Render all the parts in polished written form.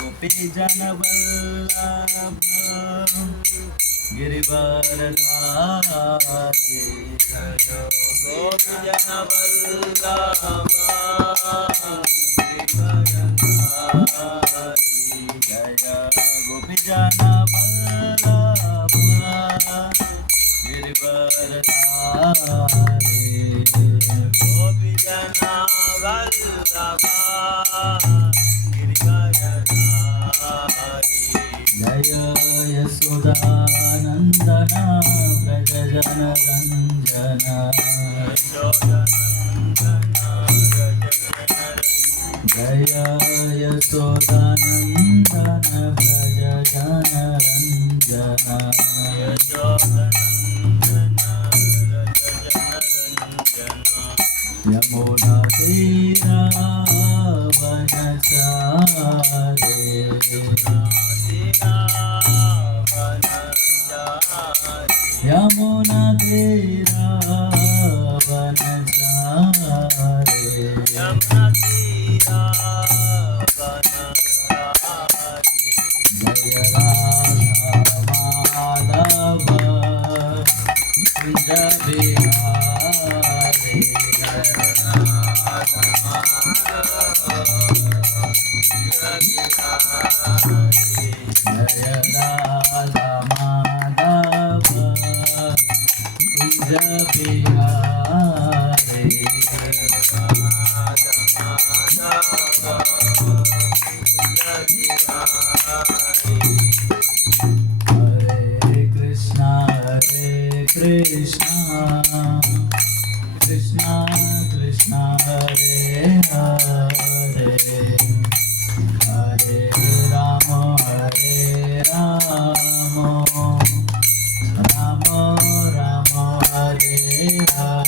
गोपी जन वल्लभ गिरिवरधारी गोपी जन वल्लभ जय गोपी जन वल्लभ गिरिवरधारी गोपी जन वल्लभ जय यशोदानंदन व्रज जन रंजन जय यशोदानंदन व्रज जन रंजन यमुना तीरावनचारे यमुना तीरावनचारे जय राधा माधव कुंज बिहारी जय राधा माधव कुंज बिहारी हरे कृष्णा कृष्णा कृष्णा हरे हरे हरे राम राम राम हरे हरे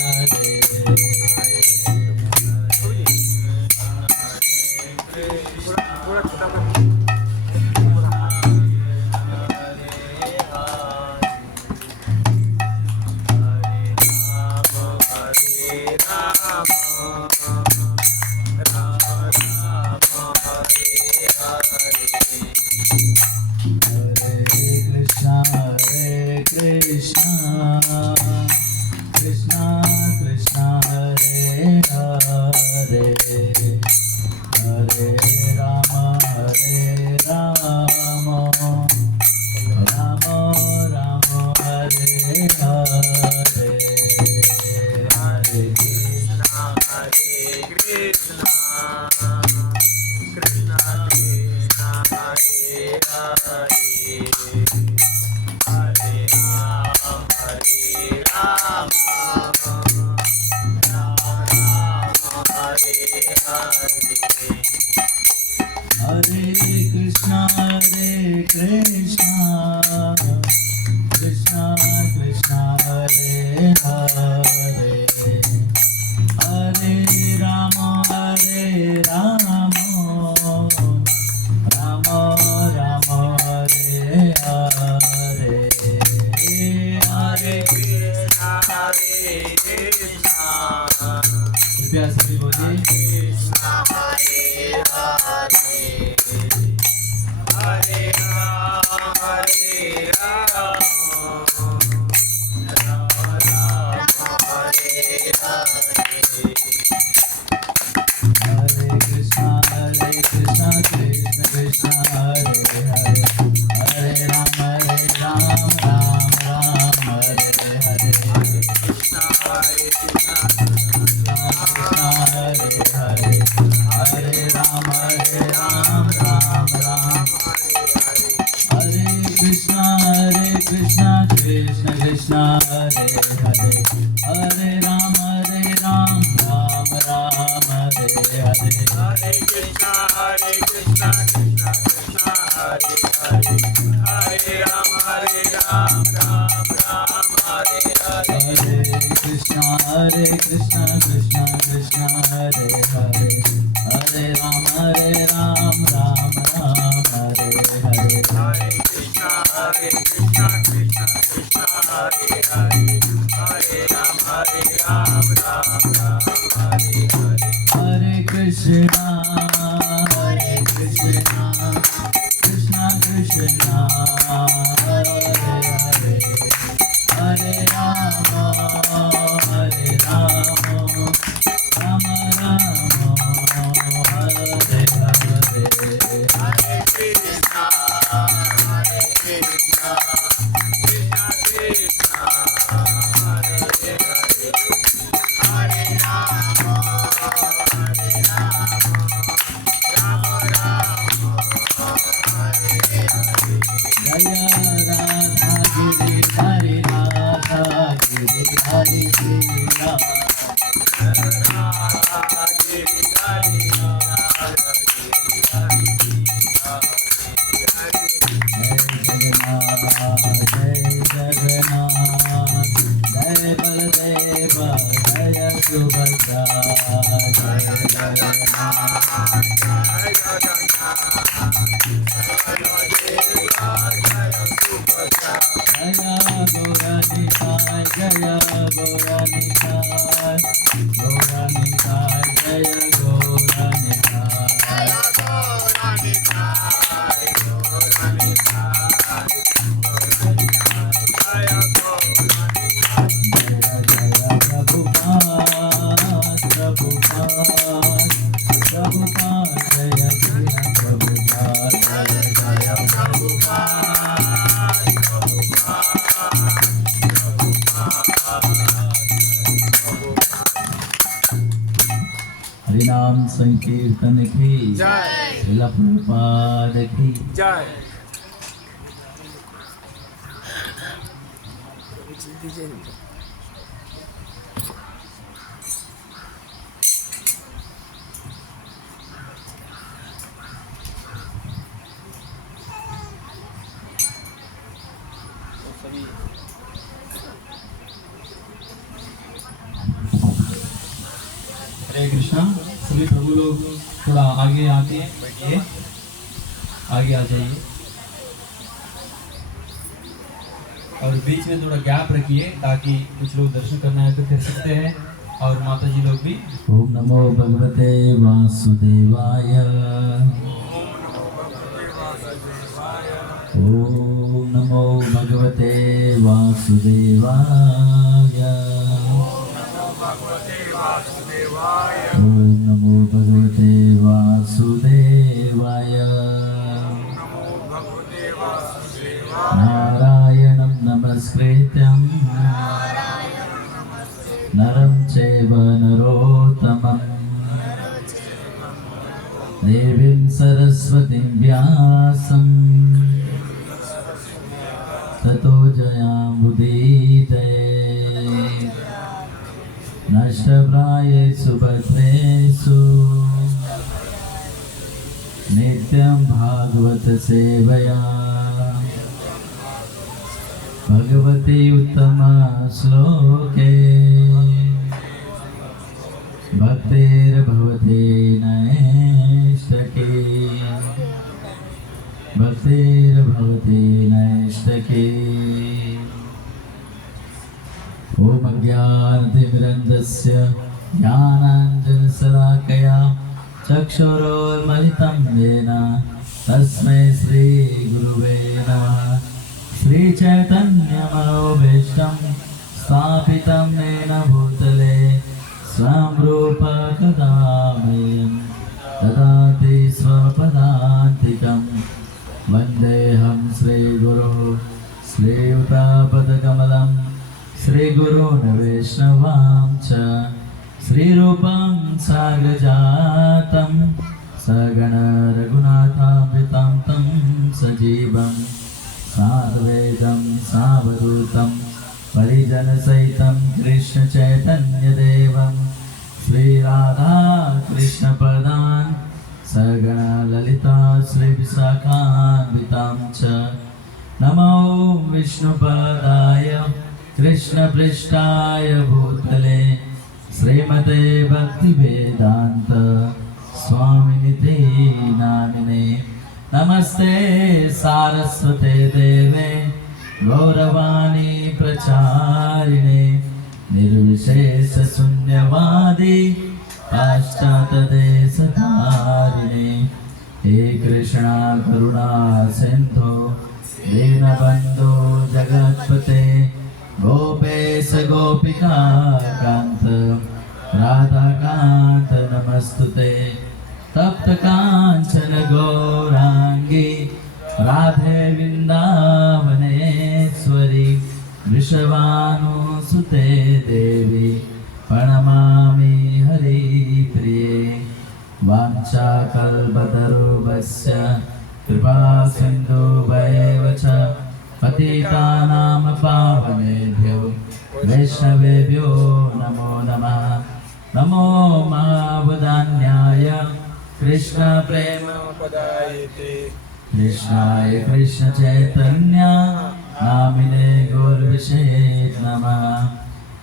कृष्णा कृष्णा हरे हरे हरे राम राम राम हरे हरे हरे कृष्णा कृष्णा कृष्णा हरे हरे हरे राम हरे कृष्णा कृष्णा कृष्णा हरे हरे हरे राम राम हरे हरे हरे कृष्णा कृपया सभी बोलिए कृष्णा हरे हरे हरे राम हरे कृष्णा कृष्णा कृष्णा हरे हरे हरे राम राम हरे हरे कृष्णा कृष्णा हरे हरे हरे राम राम हरे कृष्णा कृष्णा कृष्णा हरे हरे हरे राम राम हरे हरे हरे कृष्णा कृष्णा कृष्णा हरे हरे हरे राम राम हरे हरे हरे कृष्णा कृष्णा कृष्णा हरे हरे हरे राम राम हरे हरे हरे कृष्णा कृष्णा कृष्णा हरे हरे हरे राम हरिनाम संकीर्तन की जय, श्रील प्रभुपाद की जय। हरे कृष्णा। सभी प्रभु लोग थोड़ा आगे आते हैं, बैठिए, आगे आ जाइए और बीच में थोड़ा गैप रखिए ताकि कुछ लोग दर्शन करना है तो कर सकते हैं और माता जी लोग भी। ओम नमो भगवते वासुदेवाय, ओम नमो भगवते वासुदेवाय, ओम नमो भगवते वासुदेवाय। नारायणं नमस्कृत्यं नरं चैव नरोत्तमं देवीं सरस्वतीं व्यासं ततो जयामुदीरये। नष्टप्रायेषु भद्रेषु नित्यं भागवत सेवया भगवती उत्तम श्लोके भक्तिर्भवति नैष्ठिकी, भक्तिर्भवति नैष्ठिकी। ओम अज्ञानतिमिरन्धस्य ज्ञानाञ्जनशलाकया चक्षुरोन्मिलितं येन तस्मै श्रीगुरुवे नमः। श्रीचैतन्यमनोभीष्टं स्थापितं येन भूतले स्वं रूप कदा मह्यं ददाति स्वपदान्तिकं। वन्देऽहं श्रीगुरो श्रीयुतापदकमलं श्रीगुरून् वैष्णवांश्च श्रीरूपं साग्रजातं सगण रघुनाथान्वितं तं सजीवं साद्वैतं सावधूतं परिजनसहितं कृष्णचैतन्यदेवं श्रीराधा कृष्णपदान् सगण ललिता श्रीविशाखान्वितां च। नमो विष्णुपदाय कृष्णपृष्ठाय भूतले श्रीमते भक्तिवेदान्त स्वामिनिते नामिने। नमस्ते सारस्वते देवे गौरवाणी प्रचारिणे निर्विशेषशून्यवादी पाश्चात्यदेशधारिणे। हे कृष्णा करुणा सिन्धो दीनबन्धो जगत्पते गोपेश गोपिका कान्त राधाकान्त नमस्तुते। तप्त कांचन गौरांगी राधे वृंदावनेश्वरी वृषभानुसुते देवी प्रणमामि हरिप्रिये वाञ्छाकल्पतरुभ्यश्च कृपा सिन्धुभ्येव च पतितानां पावनेभ्यो वैष्णवेभ्यो नमो नमः। नमो महावदान्याय कृष्ण प्रेम पदायते कृष्णाय कृष्ण चैतन्य नामिने गौरविषये नमः।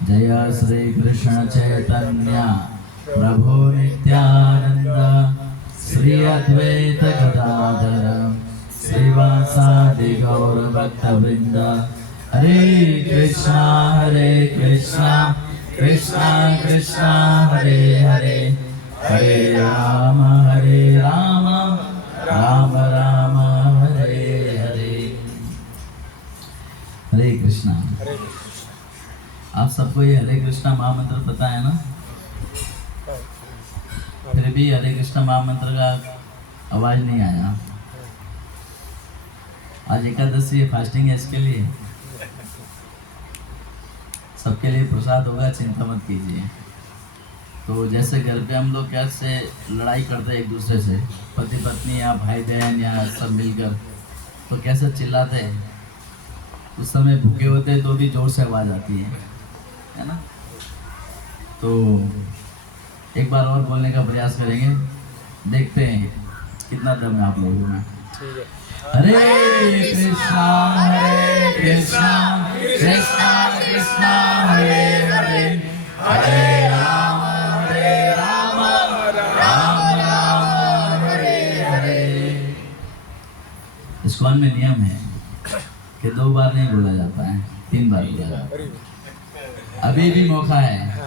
जय श्री कृष्ण चैतन्य प्रभु नित्यानंद श्री अद्वैत गदाधर श्रीवासादि गौर भक्तवृंद। हरे कृष्णा कृष्णा कृष्णा हरे हरे हरे राम राम राम हरे हरे। हरे कृष्णा। आप सबको ये हरे कृष्णा महामंत्र पता है ना? फिर भी हरे कृष्णा महामंत्र का आवाज नहीं आया। आज एकादशी है, फास्टिंग है, इसके लिए सबके लिए प्रसाद होगा, चिंता मत कीजिए। तो जैसे घर पे हम लोग कैसे लड़ाई करते हैं एक दूसरे से, पति पत्नी या भाई बहन या सब मिलकर, तो कैसे चिल्लाते हैं, उस समय भूखे होते हैं तो भी जोर से आवाज़ आती है ना? तो एक बार और बोलने का प्रयास करेंगे, देखते हैं कितना दम है आप लोगों में। हरे कृष्णा कृष्णा कृष्णा हरे हरे हरे राम राम हरे हरे। इस्कॉन में नियम है कि 2 बार नहीं बोला जाता है, 3 बार बोला जाता है। अभी भी मौका है,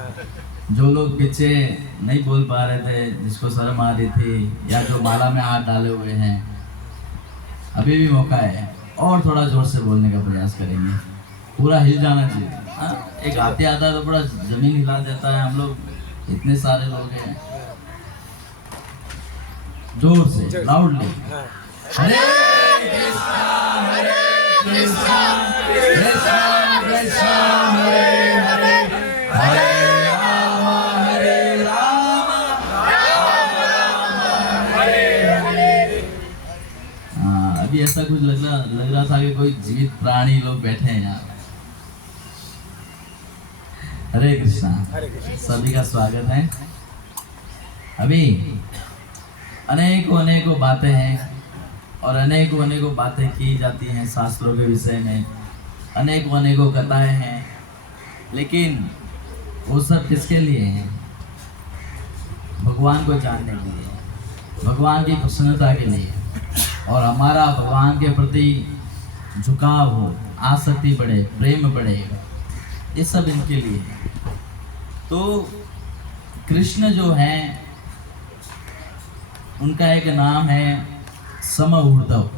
जो लोग पीछे नहीं बोल पा रहे थे, जिसको शर्म आ रही थी या जो माला में हाथ डाले हुए हैं, अभी भी मौका है और थोड़ा जोर से बोलने का प्रयास करेंगे। पूरा हिल जाना चाहिए। एक आते आता है तो पूरा जमीन हिला देता है। हम लोग इतने सारे लोग हैं, जोर से लाउडली हरे कृष्णा कृष्णा कृष्णा हरे हरे हरे राम हरे हरे। अभी ऐसा कुछ लग रहा था कि कोई जीवित प्राणी लोग बैठे हैं यहाँ। हरे कृष्णा, सभी का स्वागत है। अभी अनेकों बातें हैं और अनेकों बातें की जाती हैं शास्त्रों के विषय में, अनेकों कथाएं हैं, लेकिन वो सब किसके लिए हैं? भगवान को जानने के लिए, भगवान की प्रसन्नता के लिए, और हमारा भगवान के प्रति झुकाव हो, आसक्ति बढ़े, प्रेम बढ़े, ये सब इनके लिए है। तो कृष्ण जो हैं, उनका एक नाम है समऊर्ध्व,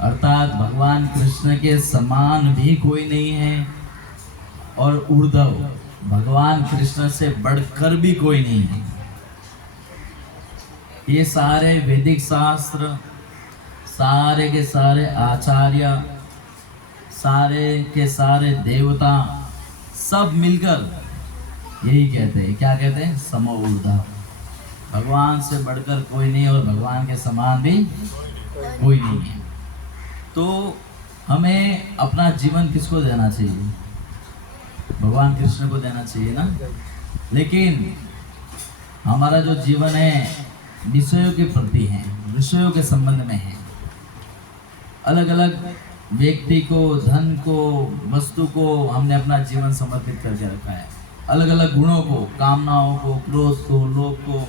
अर्थात भगवान कृष्ण के समान भी कोई नहीं है और ऊर्ध्व, भगवान कृष्ण से बढ़कर भी कोई नहीं है। ये सारे वैदिक शास्त्र, सारे के सारे आचार्य, सारे के सारे देवता सब मिलकर यही कहते हैं। क्या कहते हैं? समऊर्ध्व, भगवान से बढ़कर कोई नहीं और भगवान के समान भी कोई नहीं है। तो हमें अपना जीवन किसको देना चाहिए? भगवान कृष्ण को देना चाहिए ना। लेकिन हमारा जो जीवन है विषयों के प्रति है, विषयों के संबंध में है। अलग अलग व्यक्ति को, धन को, वस्तु को हमने अपना जीवन समर्पित करके रखा है। अलग अलग गुणों को, कामनाओं को, क्रोध को, लोभ को,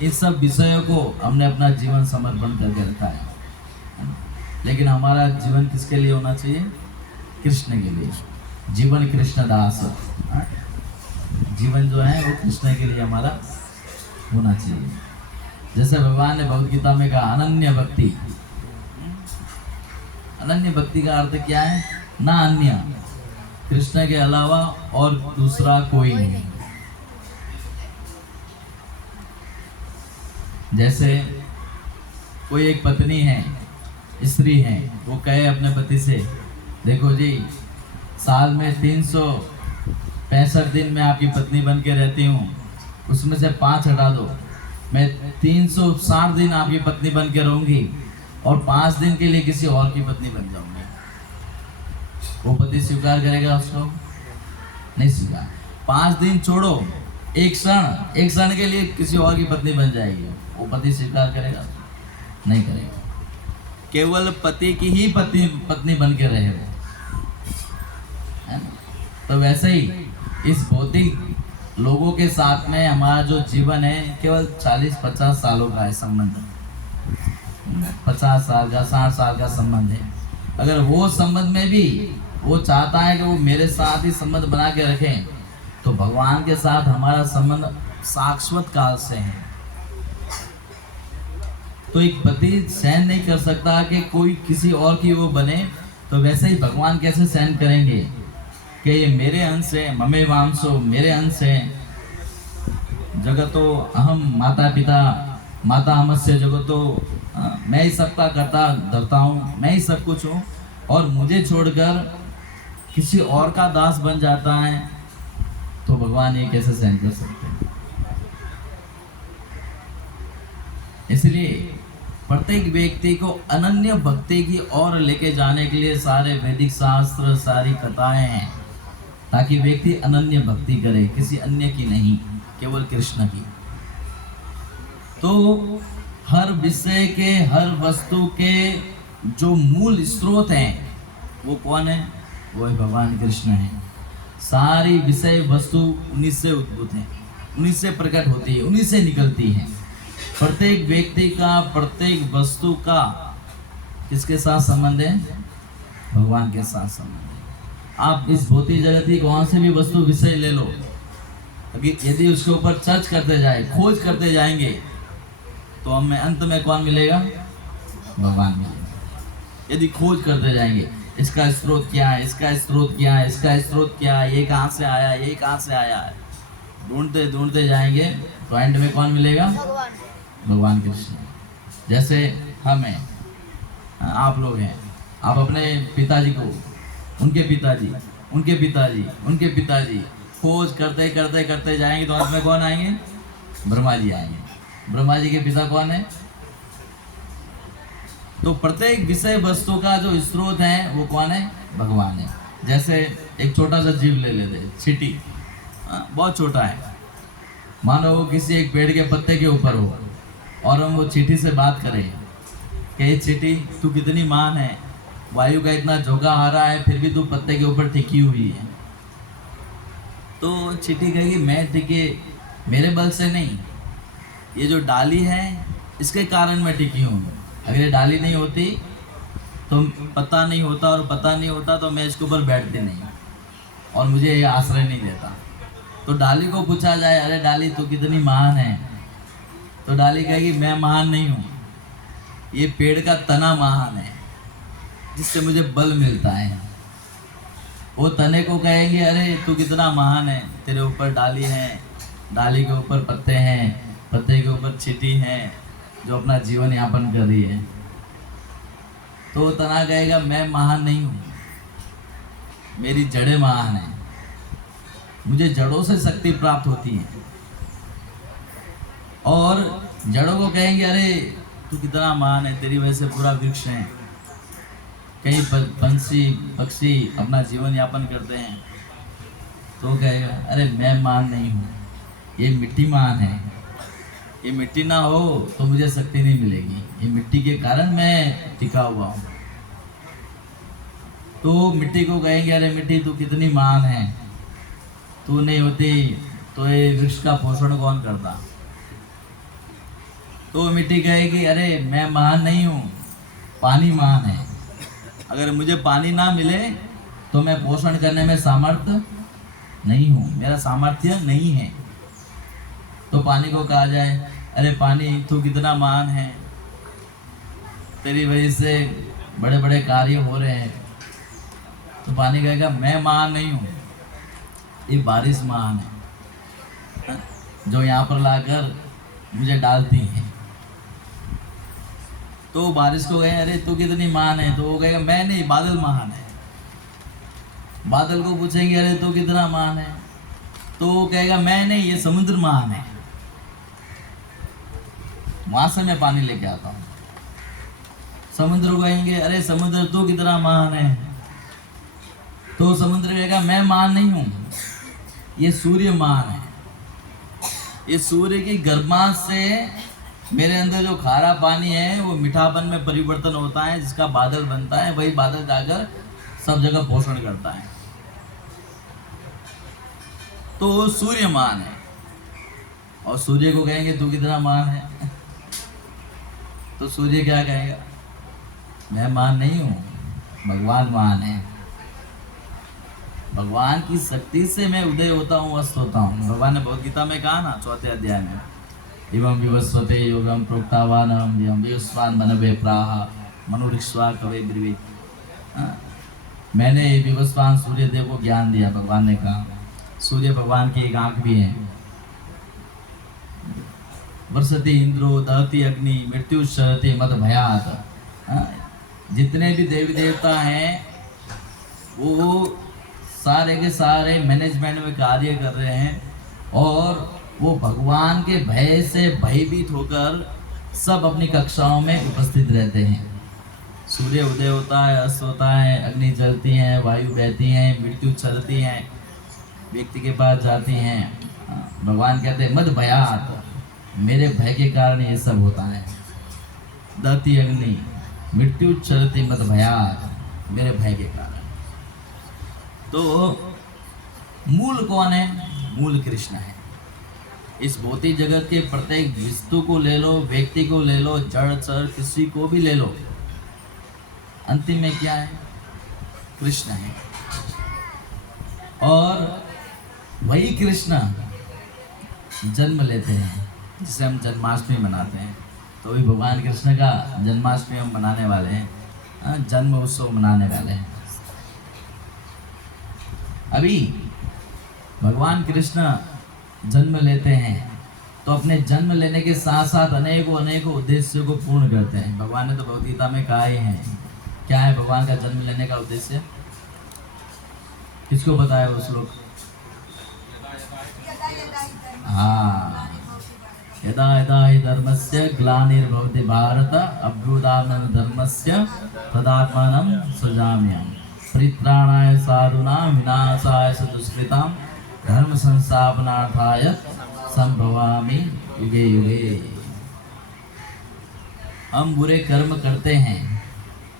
इन सब विषयों को हमने अपना जीवन समर्पण करके रखा है। लेकिन हमारा जीवन किसके लिए होना चाहिए? कृष्ण के लिए। जीवन कृष्ण दास, जीवन जो है वो कृष्ण के लिए हमारा होना चाहिए। जैसे भगवान ने भगवद गीता में कहा, अनन्य भक्ति। अनन्य भक्ति का अर्थ क्या है? ना अन्य, कृष्ण के अलावा और दूसरा कोई नहीं। जैसे कोई एक पत्नी है, स्त्री है, वो कहे अपने पति से, देखो जी साल में 365 दिन मैं आपकी पत्नी बन के रहती हूँ, उसमें से 5 हटा दो, मैं 360 दिन आपकी पत्नी बन के रहूंगी और 5 दिन के लिए किसी और की पत्नी बन जाऊंगी। वो पति स्वीकार करेगा उसको? नहीं स्वीकार। 5 दिन छोड़ो, एक क्षण के लिए किसी और की पत्नी बन जाएगी, वो पति स्वीकार करेगा? नहीं करेगा। केवल पति की ही पत्नी बन के रहे वो, है ना? तो वैसे ही इस भौतिक लोगों के साथ में हमारा जो जीवन है केवल 40-50 सालों का है संबंध, 50 साल का 60 साल का संबंध है। अगर वो संबंध में भी वो चाहता है कि वो मेरे साथ ही संबंध बना के रखें, तो भगवान के साथ हमारा संबंध शाश्वत काल से है। तो एक पति सहन नहीं कर सकता कि कोई किसी और की वो बने, तो वैसे ही भगवान कैसे सहन करेंगे कि ये मेरे अंश है, ममे वांसो, मेरे अंश है, जगतो अहम माता पिता माता अमस्य जगतो, मैं ही सबका करता धरता हूँ, मैं ही सब कुछ हूँ, और मुझे छोड़कर किसी और का दास बन जाता है, तो भगवान ये कैसे सहन कर सकते हैं? इसलिए प्रत्येक व्यक्ति को अनन्य भक्ति की ओर लेके जाने के लिए सारे वैदिक शास्त्र, सारी कथाएं हैं, ताकि व्यक्ति अनन्य भक्ति करे, किसी अन्य की नहीं, केवल कृष्ण की। तो हर विषय के, हर वस्तु के जो मूल स्रोत हैं वो कौन है? वो है भगवान कृष्ण है। सारी विषय वस्तु उन्हीं से उद्भूत है, उन्हीं से प्रकट होती है, उन्हीं से निकलती है। प्रत्येक व्यक्ति का, प्रत्येक वस्तु का किसके साथ संबंध है? भगवान के साथ संबंध है। आप इस भौतिक जगत की कौन से भी वस्तु विषय ले लो, यदि उसके ऊपर सर्च करते जाए, खोज करते जाएंगे, तो हमें अंत में कौन मिलेगा? भगवान मिलेगा। यदि खोज करते जाएंगे, इसका स्रोत क्या है, इसका स्रोत क्या है, इसका स्रोत क्या है, ये कहाँ से आया, ये कहाँ से आया है, ढूंढते ढूंढते जाएंगे, तो एंड में कौन मिलेगा? भगवान कृष्ण। जैसे हम हैं, आप लोग हैं, आप अपने पिताजी को, उनके पिताजी, उनके पिताजी, उनके पिताजी खोज करते करते करते जाएंगे, तो अंत में कौन आएंगे? ब्रह्मा जी आएंगे। ब्रह्मा जी के पिता कौन है? तो प्रत्येक विषय वस्तु का जो स्रोत है वो कौन है? भगवान है। जैसे एक छोटा सा जीव ले लेते, चींटी, बहुत छोटा है, मानो वो किसी एक पेड़ के पत्ते के ऊपर हो और हम वो चींटी से बात करें कि चींटी तू कितनी महान है, वायु का इतना झोंका आ रहा है फिर भी तू पत्ते के ऊपर टिकी हुई है। तो चींटी कहेगी मैं टिके मेरे बल से नहीं, ये जो डाली है इसके कारण मैं टिकी हूँ। अगर ये डाली नहीं होती तो पता नहीं होता, और पता नहीं होता तो मैं इसके ऊपर बैठती नहीं और मुझे ये आश्रय नहीं देता। तो डाली को पूछा जाए, अरे डाली तू कितनी महान है, तो डाली कहेगी मैं महान नहीं हूँ, ये पेड़ का तना महान है जिससे मुझे बल मिलता है। वो तने को कहेंगे अरे तू कितना महान है, तेरे ऊपर डाली है, डाली के ऊपर पत्ते हैं, पत्ते के ऊपर चींटी है जो अपना जीवन यापन कर रही है। तो तना कहेगा मैं महान नहीं हूँ, मेरी जड़ें महान है, मुझे जड़ों से शक्ति प्राप्त होती है। और जड़ों को कहेंगे अरे तू कितना महान है, तेरी वजह से पूरा वृक्ष है, कई पंछी पक्षी अपना जीवन यापन करते हैं। तो कहेगा अरे मैं महान नहीं हूँ, ये मिट्टी महान है, ये मिट्टी ना हो तो मुझे शक्ति नहीं मिलेगी, ये मिट्टी के कारण मैं टिका हुआ हूँ। तो मिट्टी को कहेंगे अरे मिट्टी तू कितनी महान है, तू नहीं होती तो ये वृक्ष का पोषण कौन करता। तो मिट्टी कहेगी अरे मैं महान नहीं हूँ, पानी महान है, अगर मुझे पानी ना मिले तो मैं पोषण करने में सामर्थ्य नहीं हूँ, मेरा सामर्थ्य नहीं है। तो पानी को कहा जाए अरे पानी तू कितना महान है, तेरी वजह से बड़े बड़े कार्य हो रहे हैं। तो पानी कहेगा मैं महान नहीं हूँ, ये बारिश महान है जो यहाँ पर लाकर मुझे डालती है। तो बारिश को कहे अरे तू कितनी महान है, तो वो कहेगा मैं नहीं, बादल महान है। बादल को पूछेंगे अरे तो कितना महान है, तो वो कहेगा मैं नहीं, ये समुद्र महान है, वहां से मैं पानी लेके आता हूँ। समुद्र को कहेंगे अरे समुद्र तो कितना महान है, तो समुद्र कहेगा मैं महान नहीं हूं, ये सूर्य महान है। ये सूर्य की गर्माश से मेरे अंदर जो खारा पानी है वो मीठापन में परिवर्तन होता है, जिसका बादल बनता है, वही बादल जाकर सब जगह पोषण करता है। तो सूर्य महान है। और सूर्य को कहेंगे तू कितना महान है, तो सूर्य क्या कहेगा, मैं महान नहीं हूं, भगवान महान है। भगवान की शक्ति से मैं उदय होता हूँ, अस्त होता हूँ। भगवान ने भगवद गीता में कहा ना 4थे अध्याय में, एवं विवस्वते योगम प्रोक्तावानम यम विवस्वान मनवे प्राह मनुरिक्ष्वा कवे ब्रवीत। मैंने विवस्वान सूर्य देव को ज्ञान दिया। भगवान ने कहा सूर्य भगवान की एक आंख भी है। वर्षति इंद्रो दहति अग्नि मृत्यु शरति मद भयात। जितने भी देवी देवता हैं वो सारे के सारे मैनेजमेंट में कार्य कर रहे हैं, और वो भगवान के भय से भयभीत होकर सब अपनी कक्षाओं में उपस्थित रहते हैं। सूर्य उदय होता है, अस्त होता है, अग्नि जलती है, वायु बहती है, मृत्यु चलती है, व्यक्ति के पास जाती हैं। भगवान कहते हैं मद भयात, मेरे भय के कारण ये सब होता है। दहती अग्नि मृत्यु चलती मद भयात, मेरे भय के कारण। तो मूल कौन है? मूल कृष्ण है। इस भौतिक जगत के प्रत्येक वस्तु को ले लो, व्यक्ति को ले लो, जड़ चर किसी को भी ले लो, अंतिम में क्या है? कृष्ण है। और वही कृष्ण जन्म लेते हैं, जिसे हम जन्माष्टमी मनाते हैं। तो वही भगवान कृष्ण का जन्माष्टमी हम मनाने वाले हैं, जन्म उत्सव मनाने वाले हैं। अभी भगवान कृष्ण जन्म लेते हैं तो अपने जन्म लेने के साथ साथ अनेकों उद्देश्यों को पूर्ण करते हैं। भगवान ने तो भगवद गीता में कहा ही है। क्या है भगवान का जन्म लेने का उद्देश्य? किसको बताया वो श्लोक? हाँ, यदा यदा हि धर्मस्य ग्लानिर्भवति भारत अभ्युत्थानं धर्मस्य तदात्मानं सृजाम्यहम् परित्राणाय साधूनां विनाशाय च दुष्कृतां धर्म संस्थापनार्थाय संभवामि युगे युगे। हम बुरे कर्म करते हैं,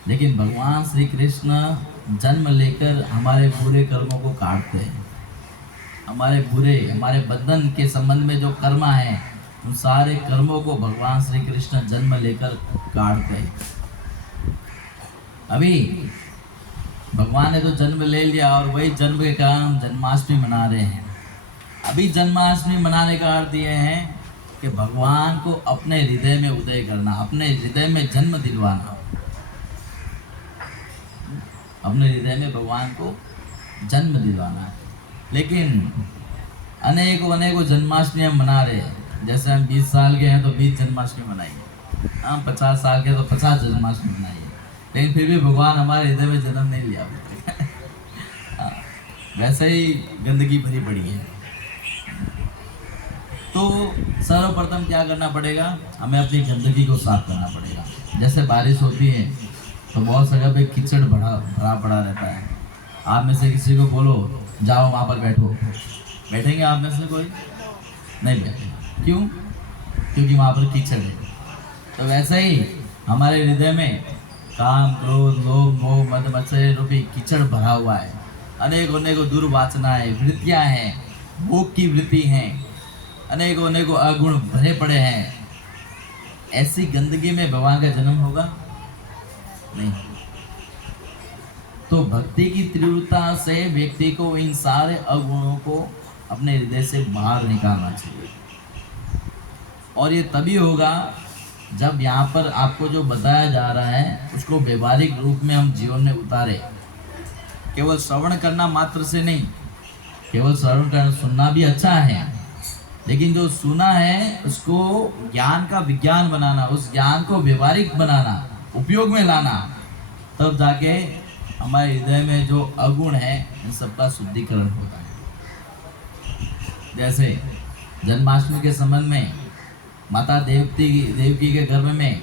लेकिन भगवान श्री कृष्ण जन्म लेकर हमारे बुरे कर्मों को काटते हैं। हमारे बंधन के संबंध में जो कर्म है, उन सारे कर्मों को भगवान श्री कृष्ण जन्म लेकर काटते हैं। अभी भगवान ने तो जन्म ले लिया, और वही जन्म के कारण हम जन्माष्टमी मना रहे हैं। अभी जन्माष्टमी मनाने का अर्थ ये है कि भगवान को अपने हृदय में उदय करना, अपने हृदय में जन्म दिलवाना, अपने हृदय में भगवान को जन्म दिलवाना। लेकिन अनेकों जन्माष्टमी हम मना रहे हैं। जैसे हम 20 साल के हैं तो 20 जन्माष्टमी मनाइए, हम 50 साल के तो 50 जन्माष्टमी मनाइए, लेकिन फिर भी भगवान हमारे हृदय में जन्म नहीं लिया। वैसे ही गंदगी भरी पड़ी है। तो सर्वप्रथम क्या करना पड़ेगा? हमें अपनी गंदगी को साफ करना पड़ेगा। जैसे बारिश होती है तो बहुत जगह पे कीचड़ भरा पड़ा रहता है। आप में से किसी को बोलो जाओ वहाँ पर बैठो, बैठेंगे आप में से कोई? नहीं बैठेगा। क्यों? क्योंकि वहाँ पर कीचड़ है। तो वैसे ही हमारे हृदय में काम, क्रोध, लोभ, मोह, मद, मत्सर रूपी कीचड़ भरा हुआ है। अनेकों दुर्वासनाएं, वृत्तियां हैं, भोग की वृत्ति हैं, अनेकों अगुण भरे पड़े हैं। ऐसी गंदगी में भगवान का जन्म होगा नहीं। तो भक्ति की तीव्रता से व्यक्ति को इन सारे अवगुणों को अपने हृदय से बाहर निकालना चाहिए। और ये तभी होगा जब यहाँ पर आपको जो बताया जा रहा है उसको व्यवहारिक रूप में हम जीवन में उतारे। केवल श्रवण करना मात्र से नहीं, केवल श्रवण करना, सुनना भी अच्छा है, लेकिन जो सुना है उसको ज्ञान का विज्ञान बनाना, उस ज्ञान को व्यवहारिक बनाना, उपयोग में लाना, तब जाके हमारे हृदय में जो अगुण है इन सबका शुद्धिकरण होता है। जैसे जन्माष्टमी के संबंध में माता देवकी के गर्भ में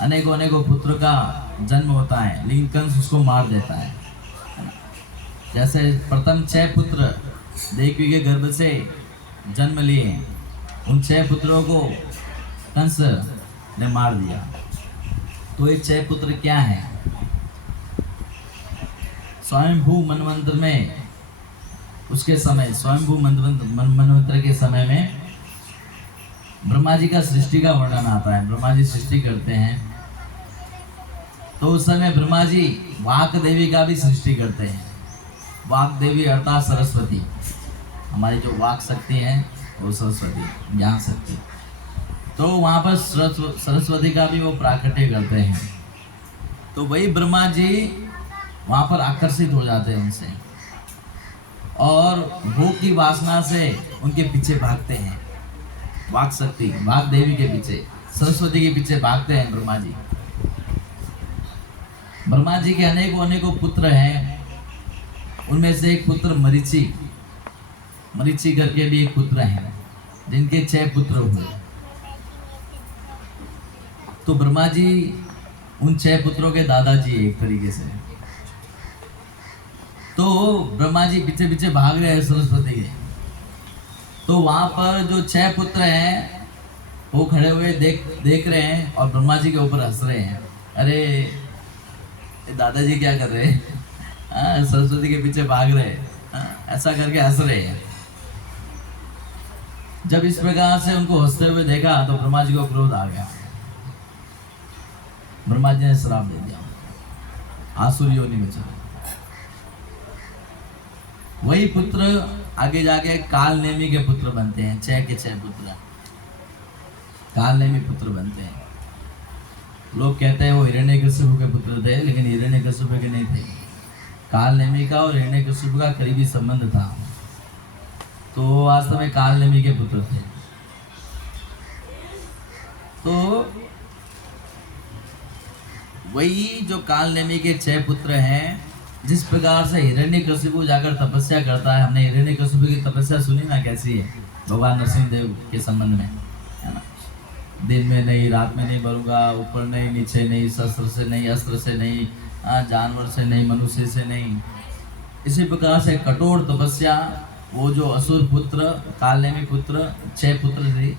अनेकों अनेकों पुत्र का जन्म होता है, लेकिन कंस उसको मार देता है। जैसे प्रथम 6 पुत्र देवकी के गर्भ से जन्म लिए, उन 6 पुत्रों को कंस ने मार दिया। तो ये 6 पुत्र क्या है? स्वयंभू मनवंतर में उसके समय, स्वयंभू मनवंतर के समय में ब्रह्मा जी का सृष्टि का वर्णन आता है। ब्रह्मा जी सृष्टि करते हैं तो उस समय ब्रह्मा जी वाक देवी का भी सृष्टि करते हैं। वाक देवी अर्थात सरस्वती, हमारी जो वाक शक्ति है वो सरस्वती, ज्ञान शक्ति। तो वहाँ पर सरस्वती का भी वो प्राकट्य करते हैं। तो वही ब्रह्मा जी वहाँ पर आकर्षित हो जाते हैं उनसे और भोग की वासना से उनके पीछे भागते हैं। वाक शक्ति, वाक देवी के पीछे, सरस्वती के पीछे भागते हैं ब्रह्मा जी। ब्रह्मा जी के अनेकों पुत्र हैं। उनमें से एक पुत्र मरीचि करके भी एक पुत्र है, जिनके 6 पुत्र हुए। तो ब्रह्मा जी उन 6 पुत्रों के दादाजी एक तरीके से। तो ब्रह्मा जी पीछे पीछे भाग रहे हैं सरस्वती के। तो वहां पर जो 6 पुत्र हैं वो खड़े हुए देख रहे हैं और ब्रह्मा जी के ऊपर हंस रहे हैं। अरे दादाजी क्या कर रहे हैं? सरस्वती के पीछे भाग रहे हैं, ऐसा करके हंस रहे हैं। जब इस प्रकार से उनको हंसते हुए देखा तो ब्रह्मा जी को क्रोध आ गया। ब्रह्मा जी ने श्राप दे दिया, आसुर योनि में चले। वही पुत्र आगे जाके काल नेमी के पुत्र बनते हैं। 6 के 6 पुत्र काल नेमी पुत्र बनते हैं। लोग कहते हैं वो हिरण्यकशिपु के पुत्र थे, लेकिन हिरण्यकशिपु के नहीं थे। काल नेमी का और हिरण्यकशिपु का करीबी संबंध था, तो वास्तव में काल नेमी के पुत्र थे। तो वही जो काल नेमी के 6 पुत्र हैं, जिस प्रकार से हिरण्यकशिपु जाकर तपस्या करता है। हमने हिरण्यकशिपु की तपस्या सुनी ना, कैसी है भगवान नरसिंह देव के संबंध में, है ना। दिन में नहीं, रात में नहीं मरूंगा, ऊपर नहीं, नीचे नहीं, शस्त्र से नहीं, अस्त्र से नहीं, जानवर से नहीं, मनुष्य से नहीं। इसी प्रकार से कठोर तपस्या वो जो असुर पुत्र, कालनेमी पुत्र, 6 पुत्र थे,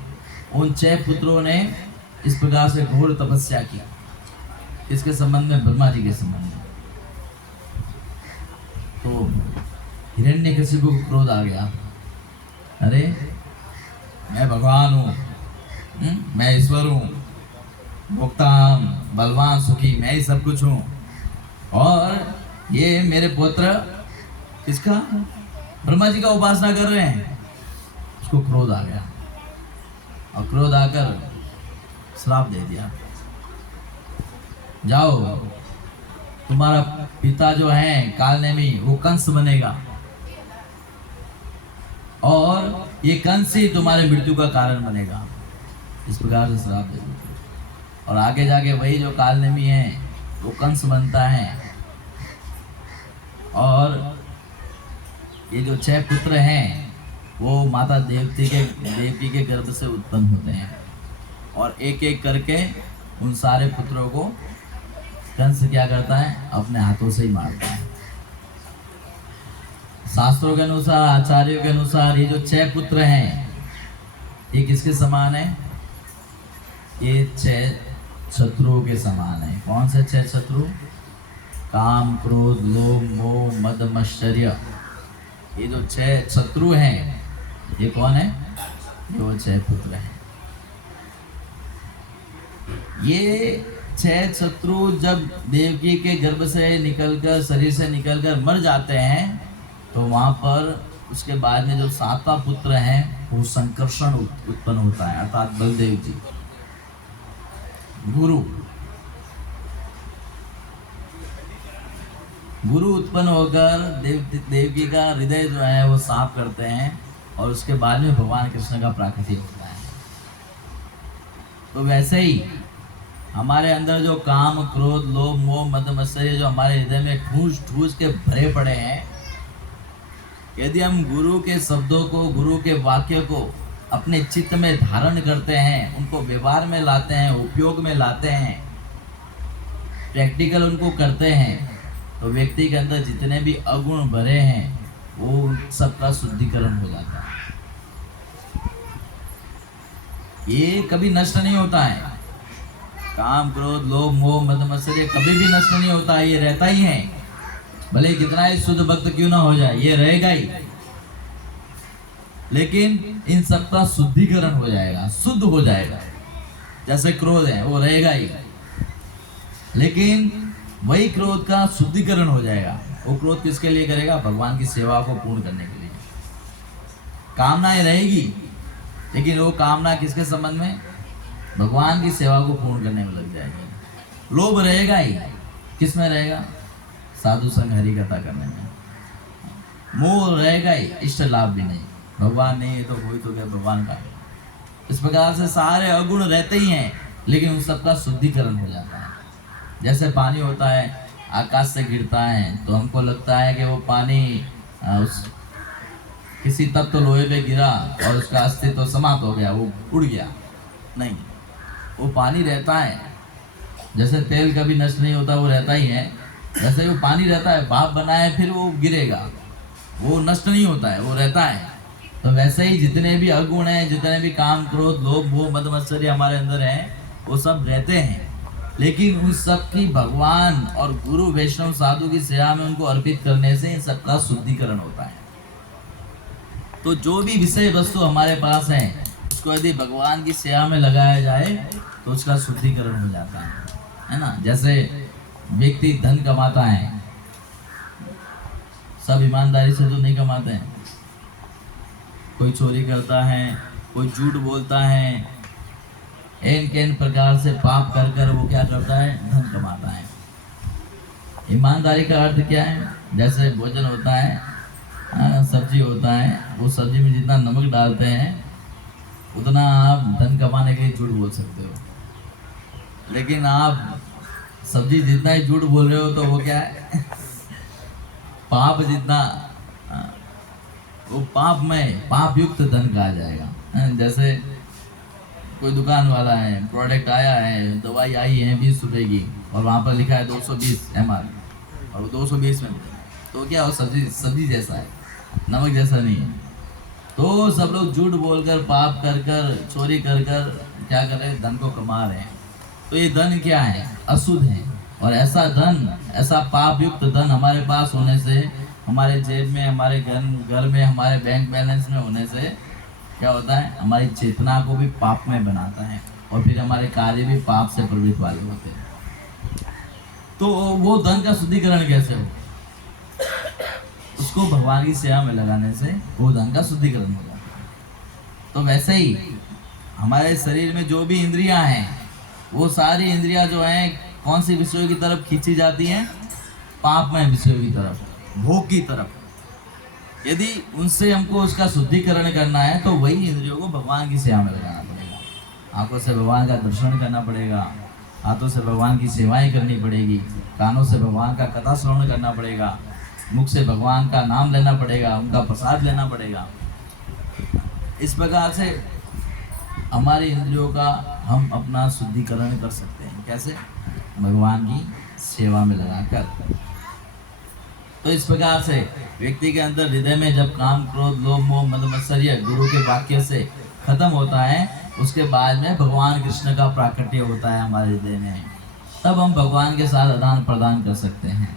उन 6 पुत्रों ने इस प्रकार से घोर तपस्या की। इसके संबंध में ब्रह्मा जी के संबंध में तो हिरण्यकशिपु को क्रोध आ गया। अरे मैं भगवान हूँ, मैं ईश्वर हूँ, भोक्ता, बलवान, सुखी, मैं ही सब कुछ हूँ, और ये मेरे पुत्र किसका, ब्रह्मा जी का उपासना कर रहे हैं। उसको क्रोध आ गया और क्रोध आकर श्राप दे दिया, जाओ तुम्हारा पिता जो है कालनेमी वो कंस बनेगा और ये कंस ही तुम्हारे मृत्यु का कारण बनेगा। इस प्रकार से श्राप दे दिया। और आगे जाके वही जो कालनेमी है वो कंस बनता है और ये जो 6 पुत्र हैं वो माता देवकी के गर्भ से उत्पन्न होते हैं और एक एक करके उन सारे पुत्रों को कंस क्या करता है, अपने हाथों से ही मारता है। शास्त्रों के अनुसार, आचार्यों के अनुसार, ये जो 6 पुत्र हैं ये किसके समान है? ये 6 शत्रुओं के समान है। कौन से 6 शत्रु? काम, क्रोध, लोभ, मोह, मद, मत्सर्य। ये जो 6 शत्रु हैं ये कौन है? ये वो 6 पुत्र हैं। ये 6 शत्रु जब देवकी के गर्भ से निकलकर, शरीर से निकलकर मर जाते हैं तो वहां पर उसके बाद में जो 7वां पुत्र है वो संकर्षण उत्पन्न होता है, अर्थात बलदेव जी, गुरु उत्पन्न होकर देवकी का हृदय जो है वो साफ करते हैं और उसके बाद में भगवान कृष्ण का प्राकट्य होता है। तो वैसे ही हमारे अंदर जो काम, क्रोध, लोभ, मोह, मद मत्सर्य जो हमारे हृदय में ठूस ठूस के भरे पड़े हैं, यदि हम गुरु के शब्दों को, गुरु के वाक्य को अपने चित्त में धारण करते हैं, उनको व्यवहार में लाते हैं, उपयोग में लाते हैं, प्रैक्टिकल उनको करते हैं, तो व्यक्ति के अंदर जितने भी अगुण भरे हैं वो सबका शुद्धिकरण हो जाता है। ये कभी नष्ट नहीं होता है। काम, क्रोध, लोभ, मोह, मद मत्सर्य कभी भी नष्ट नहीं होता है, ये रहता ही है। भले कितना ही शुद्ध भक्त क्यों ना हो जाए, ये रहेगा ही। लेकिन इन सबका शुद्धिकरण हो जाएगा, शुद्ध हो जाएगा। जैसे क्रोध है वो रहेगा ही, लेकिन वही क्रोध का शुद्धिकरण हो जाएगा। वो क्रोध किसके लिए करेगा? भगवान की सेवा को पूर्ण करने के लिए। कामनाएं रहेगी, लेकिन वो कामना किसके संबंध में? भगवान की सेवा को पूर्ण करने में लग जाएगी। लोभ रहेगा ही, किस में रहेगा? साधु संग हरि कथा करने में। मोह रहेगा ही, इष्ट लाभ भी नहीं। भगवान नहीं है तो कोई तो क्या भगवान का। इस प्रकार से सारे अगुण रहते ही हैं, लेकिन उन सबका शुद्धिकरण हो जाता है। जैसे पानी होता है, आकाश से गिरता है तो हमको लगता है कि वो पानी किसी तत्व लोहे पे गिरा और उसका अस्तित्व समाप्त हो गया, वो उड़ गया। नहीं, वो पानी रहता है। जैसे तेल कभी नष्ट नहीं होता, वो रहता ही है। जैसे वो पानी रहता है, भाप बना है फिर वो गिरेगा, वो नष्ट नहीं होता है, वो रहता है। तो वैसे ही जितने भी अगुण हैं, जितने भी काम, क्रोध, लोभ, मोह, मद मत्सर्य हमारे अंदर हैं, वो सब रहते हैं। लेकिन उन सब की भगवान और गुरु वैष्णव साधु की सेवा में उनको अर्पित करने से इन सबका शुद्धिकरण होता है। तो जो भी विषय वस्तु हमारे पास है, उसको यदि भगवान की सेवा में लगाया जाए तो उसका शुद्धिकरण हो जाता है ना। जैसे व्यक्ति धन कमाता है, सब ईमानदारी से तो नहीं कमाते हैं। कोई चोरी करता है, कोई झूठ बोलता है, एन प्रकार से पाप कर कर वो क्या करता है? धन कमाता है। ईमानदारी का अर्थ क्या है? जैसे भोजन होता है, सब्जी होता है, वो सब्जी में जितना नमक डालते हैं उतना आप धन कमाने के लिए झूठ बोल सकते हो। लेकिन आप सब्जी जितना ही झूठ बोल रहे हो तो वो क्या है? पाप जितना, वो पाप में पाप युक्त धन कहा जाएगा। जैसे कोई दुकान वाला है, प्रोडक्ट आया है, दवाई आई है 20 रुपए की और वहाँ पर लिखा है 220 ml और वो 220 में, तो क्या वो सब्जी जैसा है, नमक जैसा नहीं है। तो सब लोग झूठ बोलकर, पाप कर कर, चोरी कर कर क्या कर रहे हैं? धन को कमा रहे हैं। तो ये धन क्या है? अशुद्ध है। और ऐसा धन, ऐसा पाप युक्त धन हमारे पास होने से, हमारे जेब में, हमारे घर में, हमारे बैंक बैलेंस में होने से क्या होता है? हमारी चेतना को भी पाप में बनाता है और फिर हमारे कार्य भी पाप से प्रवृत्त वाले होते हैं। तो वो धन का शुद्धिकरण कैसे हो? उसको भगवान की सेवा में लगाने से वो धन का शुद्धिकरण हो जाता है। तो वैसे ही हमारे शरीर में जो भी इंद्रियां हैं, वो सारी इंद्रियां जो हैं कौन सी विषयों की तरफ खींची जाती हैं? पापमय विषयों की तरफ, भोग की तरफ। यदि उनसे हमको उसका शुद्धिकरण करना है तो वही इंद्रियों को भगवान की सेवा में लगाना पड़ेगा। आंखों से भगवान का दर्शन करना पड़ेगा, हाथों से भगवान की सेवाएं करनी पड़ेगी, कानों से भगवान का कथा श्रवण करना पड़ेगा, मुख से भगवान का नाम लेना पड़ेगा, उनका प्रसाद लेना पड़ेगा। इस प्रकार से हमारे इंद्रियों का हम अपना शुद्धिकरण कर सकते हैं। कैसे? भगवान की सेवा में लगाकर। तो इस प्रकार से व्यक्ति के अंदर हृदय में जब काम, क्रोध, लोभ, मोह, मद मत्सर्य गुरु के वाक्य से खत्म होता है, उसके बाद में भगवान कृष्ण का प्राकट्य होता है हमारे हृदय में। तब हम भगवान के साथ आदान प्रदान कर सकते हैं।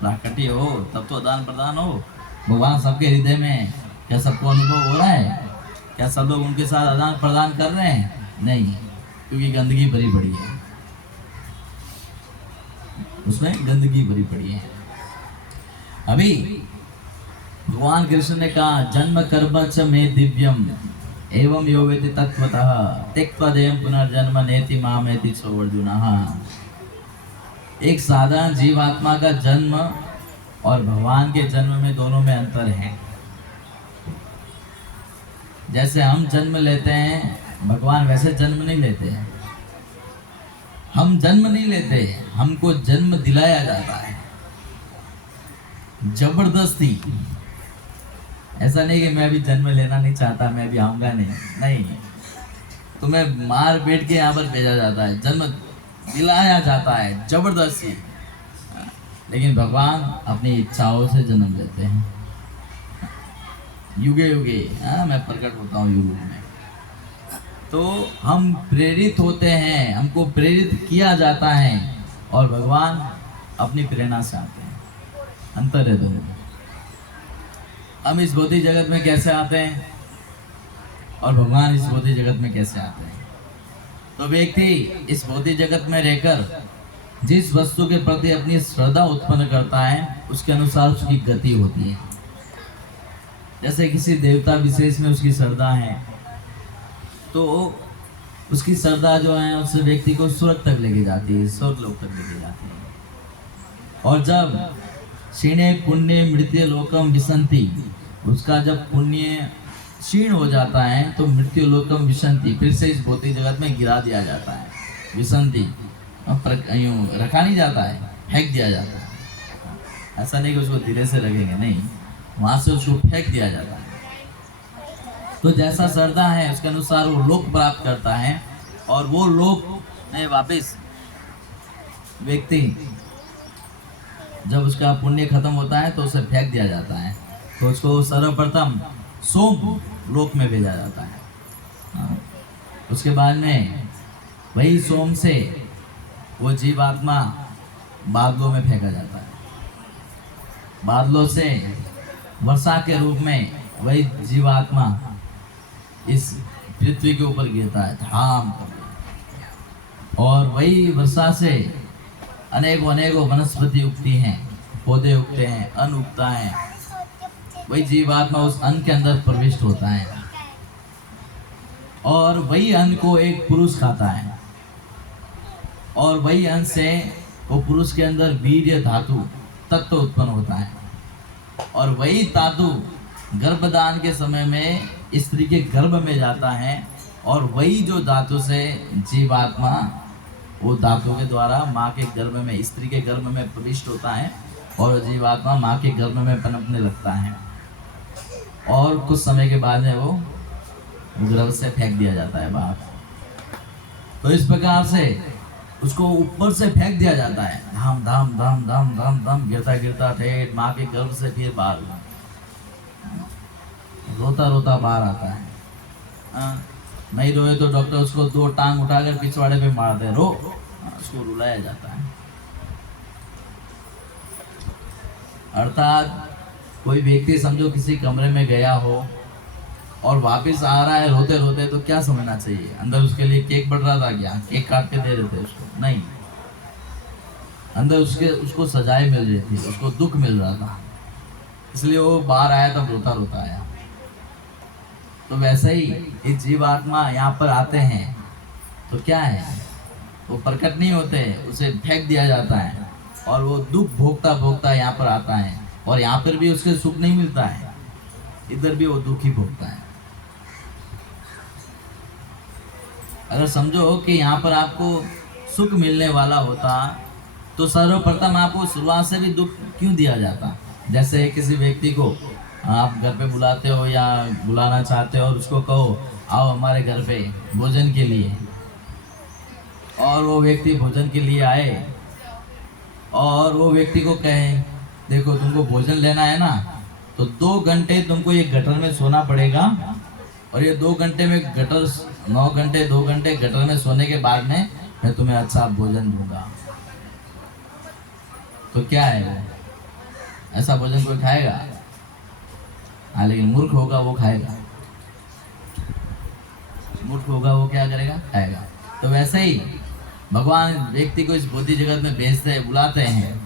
प्राकट्य हो तब तो आदान प्रदान हो। भगवान सबके हृदय में, क्या सबको अनुभव हो रहा है? क्या सब लोग उनके साथ आदान प्रदान कर रहे हैं? नहीं, क्योंकि गंदगी भरी पड़ी है, उसमें गंदगी भरी पड़ी है। अभी भगवान कृष्ण ने कहा, जन्म कर्म च में दिव्यम एवं यो वेति तत्वतः त्यक्त्वा देयं पुनर्जन्म नेति मामेति सो अर्जुनः। एक साधारण जीवात्मा का जन्म और भगवान के जन्म में, दोनों में अंतर है। जैसे हम जन्म लेते हैं भगवान वैसे जन्म नहीं लेते हैं, हम जन्म नहीं लेते, हमको जन्म दिलाया जाता है जबरदस्ती। ऐसा नहीं कि मैं अभी जन्म लेना नहीं चाहता, मैं अभी आऊंगा नहीं, नहीं, तुम्हें मार पीट के यहाँ पर भेजा जाता है, जन्म दिलाया जाता है जबरदस्ती। लेकिन भगवान अपनी इच्छाओं से जन्म लेते हैं, युगे युगे। मैं प्रकट होता हूँ युग में, तो हम प्रेरित होते हैं, हमको प्रेरित किया जाता है, और भगवान अपनी प्रेरणा से आते हैं। अंतर है दोनों। हम इस भौतिक जगत में कैसे आते हैं और भगवान इस भौतिक जगत में कैसे आते हैं? तो व्यक्ति इस भौतिक जगत में रहकर जिस वस्तु के प्रति अपनी श्रद्धा उत्पन्न करता है, उसके अनुसार उसकी गति होती है। जैसे किसी देवता विशेष में उसकी श्रद्धा है, तो उसकी श्रद्धा जो है उस व्यक्ति को स्वर्ग तक लेके जाती है, स्वर्ग लोक तक लेके जाती है। और जब क्षीणे पुण्य मृत्यु लोकम विसंति, उसका जब पुण्य क्षीण हो जाता है तो मृत्यु लोकम विसंति, फिर से इस भौतिक जगत में गिरा दिया जाता है। विसंति यूं रखा नहीं जाता है, फेंक दिया जाता है। ऐसा नहीं कि उसको धीरे से रखेंगे, नहीं, वहां से उसको फेंक दिया जाता है। तो जैसा श्रद्धा है उसके अनुसार वो लोक प्राप्त करता है, और वो लोक में वापस व्यक्ति जब उसका पुण्य खत्म होता है तो उसे फेंक दिया जाता है, तो उसको सर्वप्रथम सोम लोक में भेजा जाता है। उसके बाद में वही सोम से वो जीवात्मा बादलों में फेंका जाता है, बादलों से वर्षा के रूप में वही जीवात्मा इस पृथ्वी के ऊपर गिरता है धाम कर, और वही वर्षा से अनेकों अनेकों वनस्पति उगती हैं, पौधे उगते हैं, अन्न उगता है। वही जीवात्मा उस अन्न के अंदर प्रविष्ट होता है, और वही अन्न को एक पुरुष खाता है, और वही अन्न से वो पुरुष के अंदर वीर्य धातु तत्व उत्पन्न होता है, और वही धातु गर्भदान के समय में स्त्री के गर्भ में जाता है, और वही जो धातु से जीवात्मा वो धातु के द्वारा माँ के गर्भ में, स्त्री के गर्भ में प्रविष्ट होता है, और जीवात्मा माँ के गर्भ में पनपने लगता है, और कुछ समय के बाद में वो गर्भ से फेंक दिया जाता है बाहर। तो इस प्रकार से उसको ऊपर से फेंक दिया जाता है, धाम धाम धाम धाम धाम धाम, गिरता गिरता ठेठ माँ के गर्भ से फिर बाहर, रोता रोता बाहर आता है। नहीं रोए तो डॉक्टर उसको 2 टांग उठाकर पिछवाड़े पे मार दे, रो, उसको रुलाया जाता है। अर्थात कोई व्यक्ति समझो किसी कमरे में गया हो और वापस आ रहा है रोते रोते, तो क्या समझना चाहिए? अंदर उसके लिए केक बढ़ रहा था क्या? केक काट के दे रहे थे उसको? नहीं, अंदर उसको सजाएं मिल रही थी, उसको दुख मिल रहा था, इसलिए वो बाहर आया तब रोता रोता आया। तो वैसे ही ये जीवात्मा यहाँ पर आते हैं तो क्या है, वो प्रकट नहीं होते, उसे फेंक दिया जाता है, और वो दुख भोगता भोगता यहाँ पर आता है, और यहाँ पर भी उसके सुख नहीं मिलता है, इधर भी वो दुख ही भोगता है। अगर समझो कि यहाँ पर आपको सुख मिलने वाला होता तो सर्वप्रथम आपको शुरुआत से भी दुख क्यों दिया जाता? जैसे किसी व्यक्ति को आप घर पे बुलाते हो या बुलाना चाहते हो, और उसको कहो आओ हमारे घर पे भोजन के लिए, और वो व्यक्ति भोजन के लिए आए, और वो व्यक्ति को कहे देखो तुमको भोजन लेना है ना, तो 2 घंटे तुमको ये गटर में सोना पड़ेगा, और ये 2 घंटे में गटर 9 घंटे 2 घंटे गटर में सोने के बाद में मैं तुम्हें अच्छा भोजन दूंगा। तो क्या है, ऐसा भोजन कोई खाएगा? हाँ, लेकिन मूर्ख होगा वो खाएगा, मूर्ख होगा वो क्या करेगा? खाएगा। तो वैसे ही भगवान व्यक्ति को इस भौतिक जगत में भेजते हैं, बुलाते हैं,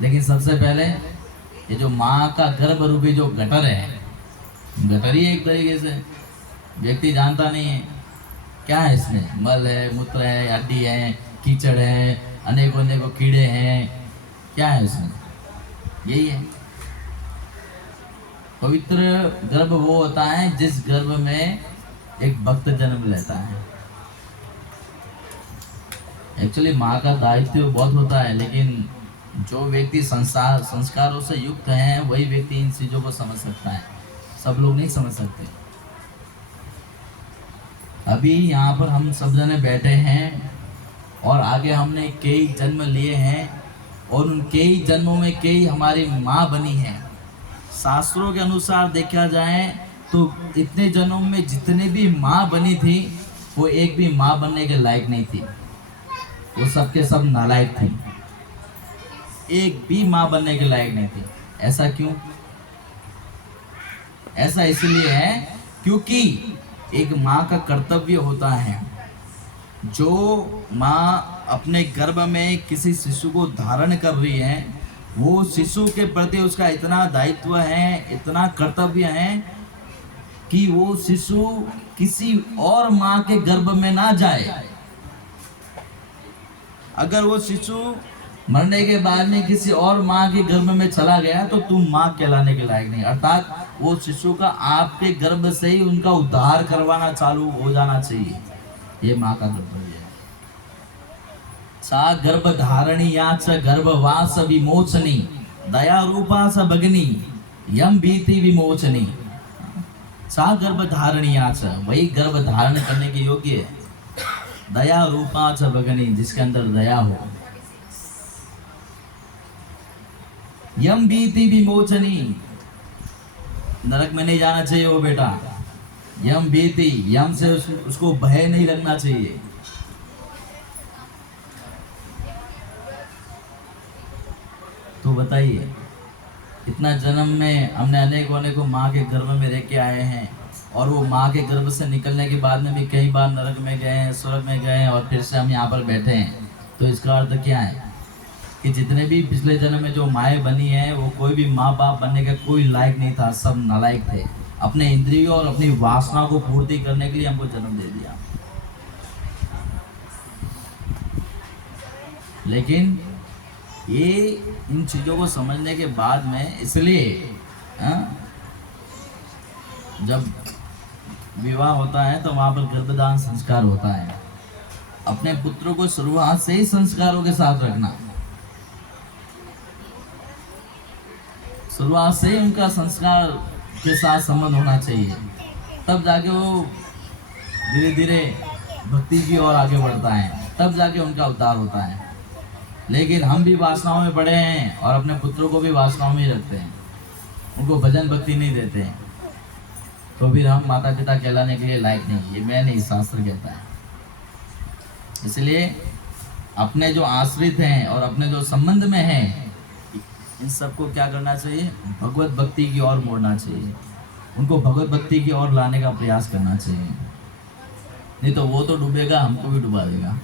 लेकिन सबसे पहले ये जो माँ का गर्भ रूपी जो गटर है, गटर ही एक तरीके से व्यक्ति जानता नहीं है क्या है इसमें, मल है, मूत्र है, हड्डी है, कीचड़ है, अनेकों अनेकों कीड़े हैं, क्या है इसमें? यही है। पवित्र गर्भ वो होता है जिस गर्भ में एक भक्त जन्म लेता है। एक्चुअली माँ का दायित्व बहुत होता है, लेकिन जो व्यक्ति संस्कारों से युक्त है वही व्यक्ति इन चीज़ों को समझ सकता है, सब लोग नहीं समझ सकते। अभी यहाँ पर हम सब जने बैठे हैं और आगे हमने कई जन्म लिए हैं और उन कई जन्मों में कई हमारी माँ बनी है। शास्त्रों के अनुसार देखा जाए तो इतने जन्मों में जितने भी माँ बनी थी वो एक भी माँ बनने के लायक नहीं थी, वो सबके सब नालायक थी, एक भी माँ बनने के लायक नहीं थी। ऐसा क्यों? ऐसा इसलिए है क्योंकि एक माँ का कर्तव्य होता है, जो माँ अपने गर्भ में किसी शिशु को धारण कर रही है, वो शिशु के प्रति उसका इतना दायित्व है, इतना कर्तव्य है कि वो शिशु किसी और माँ के गर्भ में ना जाए। अगर वो शिशु मरने के बाद में किसी और माँ के गर्भ में चला गया तो तुम माँ कहलाने के लायक नहीं, अर्थात वो शिशु का आपके गर्भ से ही उनका उद्धार करवाना चालू हो जाना चाहिए। ये माँ का कर्तव्य है। सा गर्भ धारणी या च गर्भवास विमोचनी दया रूपा स भगनी यम भीति विमोचनी। सा गर्भ धारणी या च, वही गर्भ धारण करने के योग्य है। दया रूपा च भगनी, जिसके अंदर दया हो। यम भीति विमोचनी, नरक में नहीं जाना चाहिए वो बेटा। यम भीति, यम से उसको भय नहीं लगना चाहिए। तो बताइए, इतना जन्म में हमने अनेकों माँ के गर्भ में रह के आए हैं और वो माँ के गर्भ से निकलने के बाद में भी कई बार नरक में गए हैं, स्वर्ग में गए हैं और फिर से हम यहाँ पर बैठे हैं। तो इसका अर्थ क्या है कि जितने भी पिछले जन्म में जो माएँ बनी हैं वो कोई भी माँ बाप बनने का कोई लायक नहीं था, सब नालायक थे। अपने इंद्रियों और अपनी वासना को पूर्ति करने के लिए हमको जन्म दे दिया। लेकिन ये इन चीज़ों को समझने के बाद में, इसलिए जब विवाह होता है तो वहाँ पर गर्भदान संस्कार होता है। अपने पुत्रों को शुरुआत से ही संस्कारों के साथ रखना, शुरुआत से ही उनका संस्कार के साथ संबंध होना चाहिए, तब जाके वो धीरे धीरे भक्ति की ओर आगे बढ़ता है, तब जाके उनका उद्धार होता है। लेकिन हम भी वासनाओं में पड़े हैं और अपने पुत्रों को भी वासनाओं में ही रखते हैं, उनको भजन भक्ति नहीं देते हैं, तो फिर हम माता पिता कहलाने के लिए लायक नहीं। ये मैं नहीं, शास्त्र कहता है। इसलिए अपने जो आश्रित हैं और अपने जो संबंध में हैं, इन सबको क्या करना चाहिए? भगवत भक्ति की ओर मोड़ना चाहिए, उनको भगवत भक्ति की ओर लाने का प्रयास करना चाहिए। नहीं तो वो तो डूबेगा, हमको भी डुबा देगा।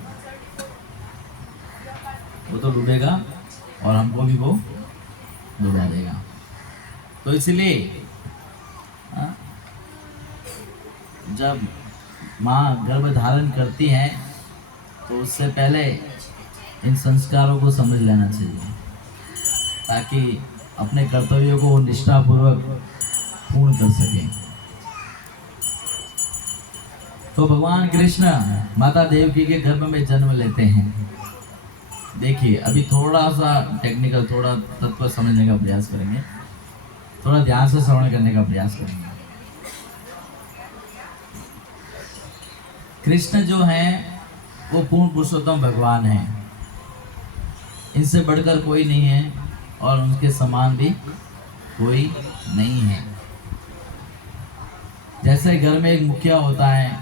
वो तो डूबेगा और हमको भी वो डुबा देगा। तो इसलिए जब माँ गर्भ धारण करती है तो उससे पहले इन संस्कारों को समझ लेना चाहिए, ताकि अपने कर्तव्यों को निष्ठापूर्वक पूर्ण कर सकें। तो भगवान कृष्ण माता देवकी के गर्भ में जन्म लेते हैं। देखिए, अभी थोड़ा सा टेक्निकल, थोड़ा तत्व समझने का प्रयास करेंगे, थोड़ा ध्यान से श्रवण करने का प्रयास करेंगे। कृष्ण जो हैं वो पूर्ण पुरुषोत्तम भगवान हैं, इनसे बढ़कर कोई नहीं है और उनके समान भी कोई नहीं है। जैसे घर में एक मुखिया होता है,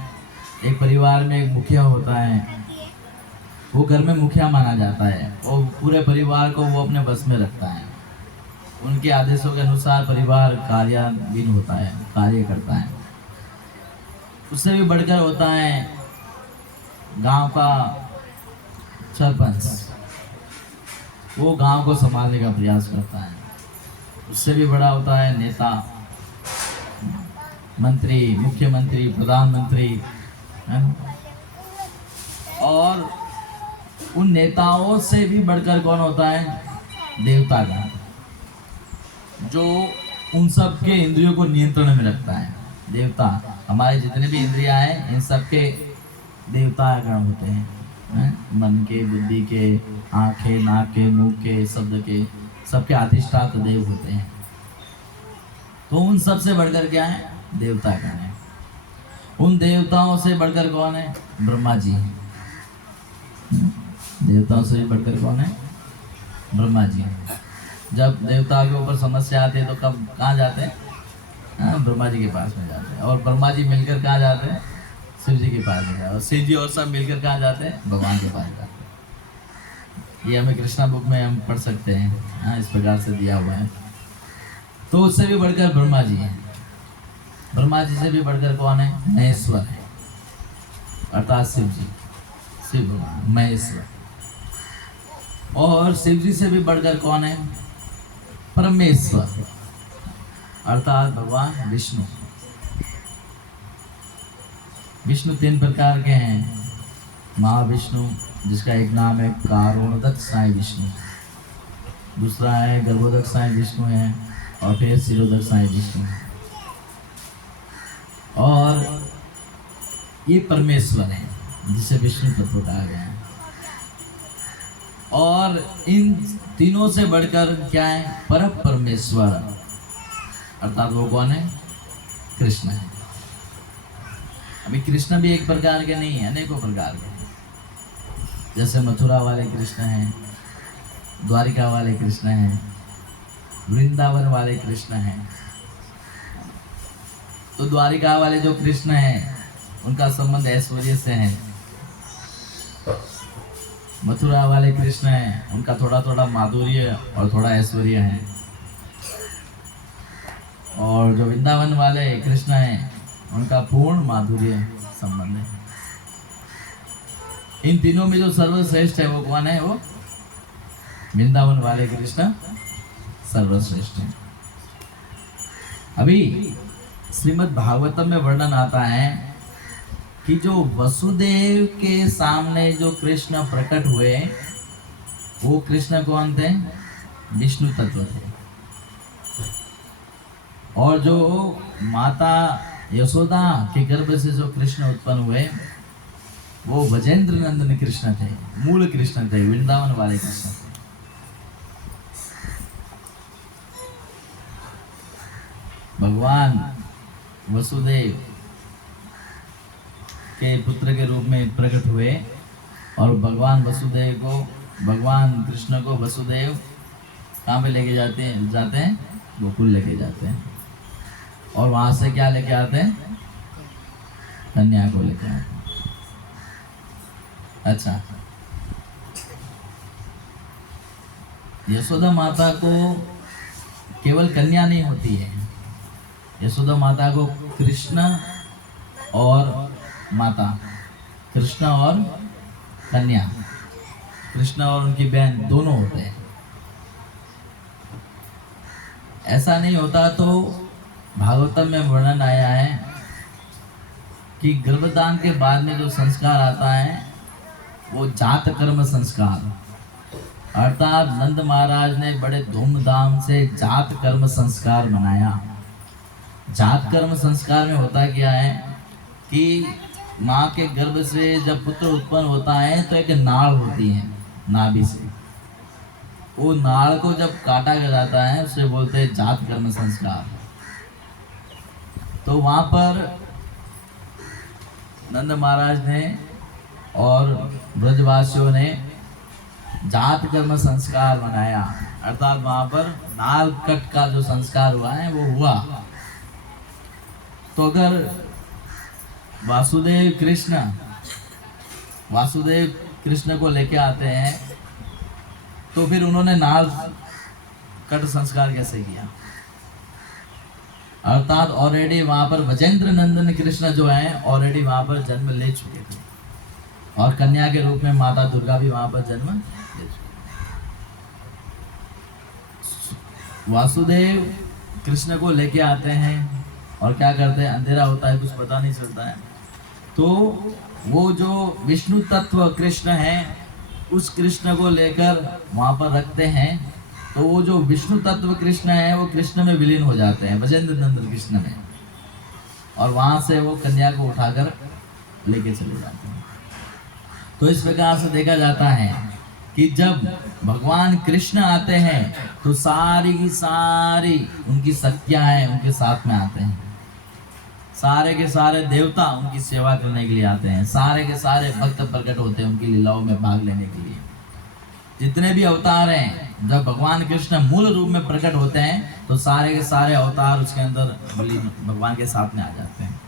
एक परिवार में एक मुखिया होता है, वो घर में मुखिया माना जाता है और पूरे परिवार को वो अपने बस में रखता है। उनके आदेशों के अनुसार परिवार कार्यान्वित होता है, कार्य करता है। उससे भी बढ़कर होता है गांव का सरपंच, वो गांव को संभालने का प्रयास करता है। उससे भी बड़ा होता है नेता, मंत्री, मुख्यमंत्री, प्रधानमंत्री, और उन नेताओं से भी बढ़कर कौन होता है? देवता का, जो उन सब के इंद्रियों को नियंत्रण में रखता है। देवता हमारे जितने भी इंद्रियां हैं इन सबके देवता गण होते हैं? मन के, बुद्धि के, आंखें, नाक के, मुंह के, शब्द के, सबके अधिष्ठाता देव होते हैं। तो उन सब से बढ़कर क्या है? देवता गण है। उन देवताओं से बढ़कर कौन है? ब्रह्मा जी। देवताओं से बढ़कर कौन है? ब्रह्मा जी। जब देवता के ऊपर समस्या आती है तो कब कहाँ जाते हैं? ब्रह्मा जी के पास में जाते हैं। और ब्रह्मा जी मिलकर कहाँ जाते हैं? शिव जी के पास में जाते हैं। और शिव जी और सब मिलकर कहाँ जाते हैं? भगवान के पास जाते हैं। ये हमें कृष्णा बुक में हम पढ़ सकते हैं, इस प्रकार से दिया हुआ है। तो उससे भी बढ़कर ब्रह्मा जी हैं। ब्रह्मा जी से भी बढ़कर कौन है? महेश्वर है, अर्थात शिव जी, शिव भगवान महेश्वर। और शिव जी से भी बढ़कर कौन है? परमेश्वर, अर्थात भगवान विष्णु। विष्णु 3 प्रकार के हैं। महाविष्णु, जिसका एक नाम है कारोणदक साई विष्णु, दूसरा है गर्भोदक साई विष्णु है, और फिर शिरोदक साई विष्णु। और ये परमेश्वर है, जिसे विष्णु तत्व कहा गया है। और इन तीनों से बढ़कर क्या है? पर परमेश्वर, अर्थात वो कौन है? कृष्ण है। अभी कृष्ण भी एक प्रकार के नहीं है, अनेकों प्रकार के हैं। जैसे मथुरा वाले कृष्ण हैं, द्वारिका वाले कृष्ण हैं, वृंदावन वाले कृष्ण हैं। तो द्वारिका वाले जो कृष्ण हैं उनका संबंध ऐश्वर्य से है। मथुरा वाले कृष्ण हैं, उनका थोड़ा थोड़ा माधुर्य और थोड़ा ऐश्वर्य है। और जो वृंदावन वाले कृष्ण हैं उनका पूर्ण माधुर्य संबंध है। इन तीनों में जो सर्वश्रेष्ठ है वो कौन है? वो वृंदावन वाले कृष्ण सर्वश्रेष्ठ है। अभी श्रीमद् भागवतम में वर्णन आता है कि जो वसुदेव के सामने जो कृष्ण प्रकट हुए वो कृष्ण कौन थे? विष्णु तत्व थे। और जो माता यशोदा के गर्भ से जो कृष्ण उत्पन्न हुए वो वजेंद्र नंदन कृष्ण थे, मूल कृष्ण थे, वृंदावन वाले कृष्ण थे। भगवान वसुदेव के पुत्र के रूप में प्रकट हुए और भगवान वसुदेव को, भगवान कृष्ण को वसुदेव कहाँ पे लेके जाते हैं? गोकुल लेके जाते हैं। और वहां से क्या लेके आते हैं? कन्या को लेके आते हैं। अच्छा, यशोदा माता को केवल कन्या नहीं होती है, यशोदा माता को कृष्ण और माता, कृष्ण और कन्या, कृष्ण और उनकी बहन दोनों होते हैं। ऐसा नहीं होता तो भागवतम में वर्णन आया है कि गर्भदान के बाद में जो संस्कार आता है वो जात कर्म संस्कार, अर्थात नंद महाराज ने बड़े धूमधाम से जात कर्म संस्कार मनाया। जात कर्म संस्कार में होता क्या है कि माँ के गर्भ से जब पुत्र उत्पन्न होता है तो एक नाड़ होती है नाभि से, वो नाड़ को जब काटा जाता है उसे बोलते हैं जात कर्म संस्कार। तो वहां पर नंद महाराज ने और ब्रजवासियों ने जात कर्म संस्कार मनाया, अर्थात वहां पर नाल कट का जो संस्कार हुआ है वो हुआ। तो अगर वासुदेव कृष्ण को लेके आते हैं तो फिर उन्होंने नाल कट संस्कार कैसे किया? अर्थात ऑलरेडी वहां पर वजेंद्र नंदन कृष्ण जो है ऑलरेडी वहां पर जन्म ले चुके थे और कन्या के रूप में माता दुर्गा भी वहां पर जन्म ले चुकी। वासुदेव कृष्ण को लेके आते हैं और क्या करते हैं? अंधेरा होता है, कुछ पता नहीं चलता है, तो वो जो विष्णु तत्व कृष्ण है उस कृष्ण को लेकर वहां पर रखते हैं। तो वो जो विष्णु तत्व कृष्ण है वो कृष्ण में विलीन हो जाते हैं, वजेंद्र नंदन कृष्ण में। और वहां से वो कन्या को उठाकर लेके चले जाते हैं। तो इस प्रकार से देखा जाता है कि जब भगवान कृष्ण आते हैं तो सारी की सारी उनकी शक्तियां हैं उनके साथ में आते हैं। सारे के सारे देवता उनकी सेवा करने के लिए आते हैं। सारे के सारे भक्त प्रकट होते हैं उनकी लीलाओं में भाग लेने के लिए। जितने भी अवतार हैं, जब भगवान कृष्ण मूल रूप में प्रकट होते हैं तो सारे के सारे अवतार उसके अंदर भगवान के साथ में आ जाते हैं।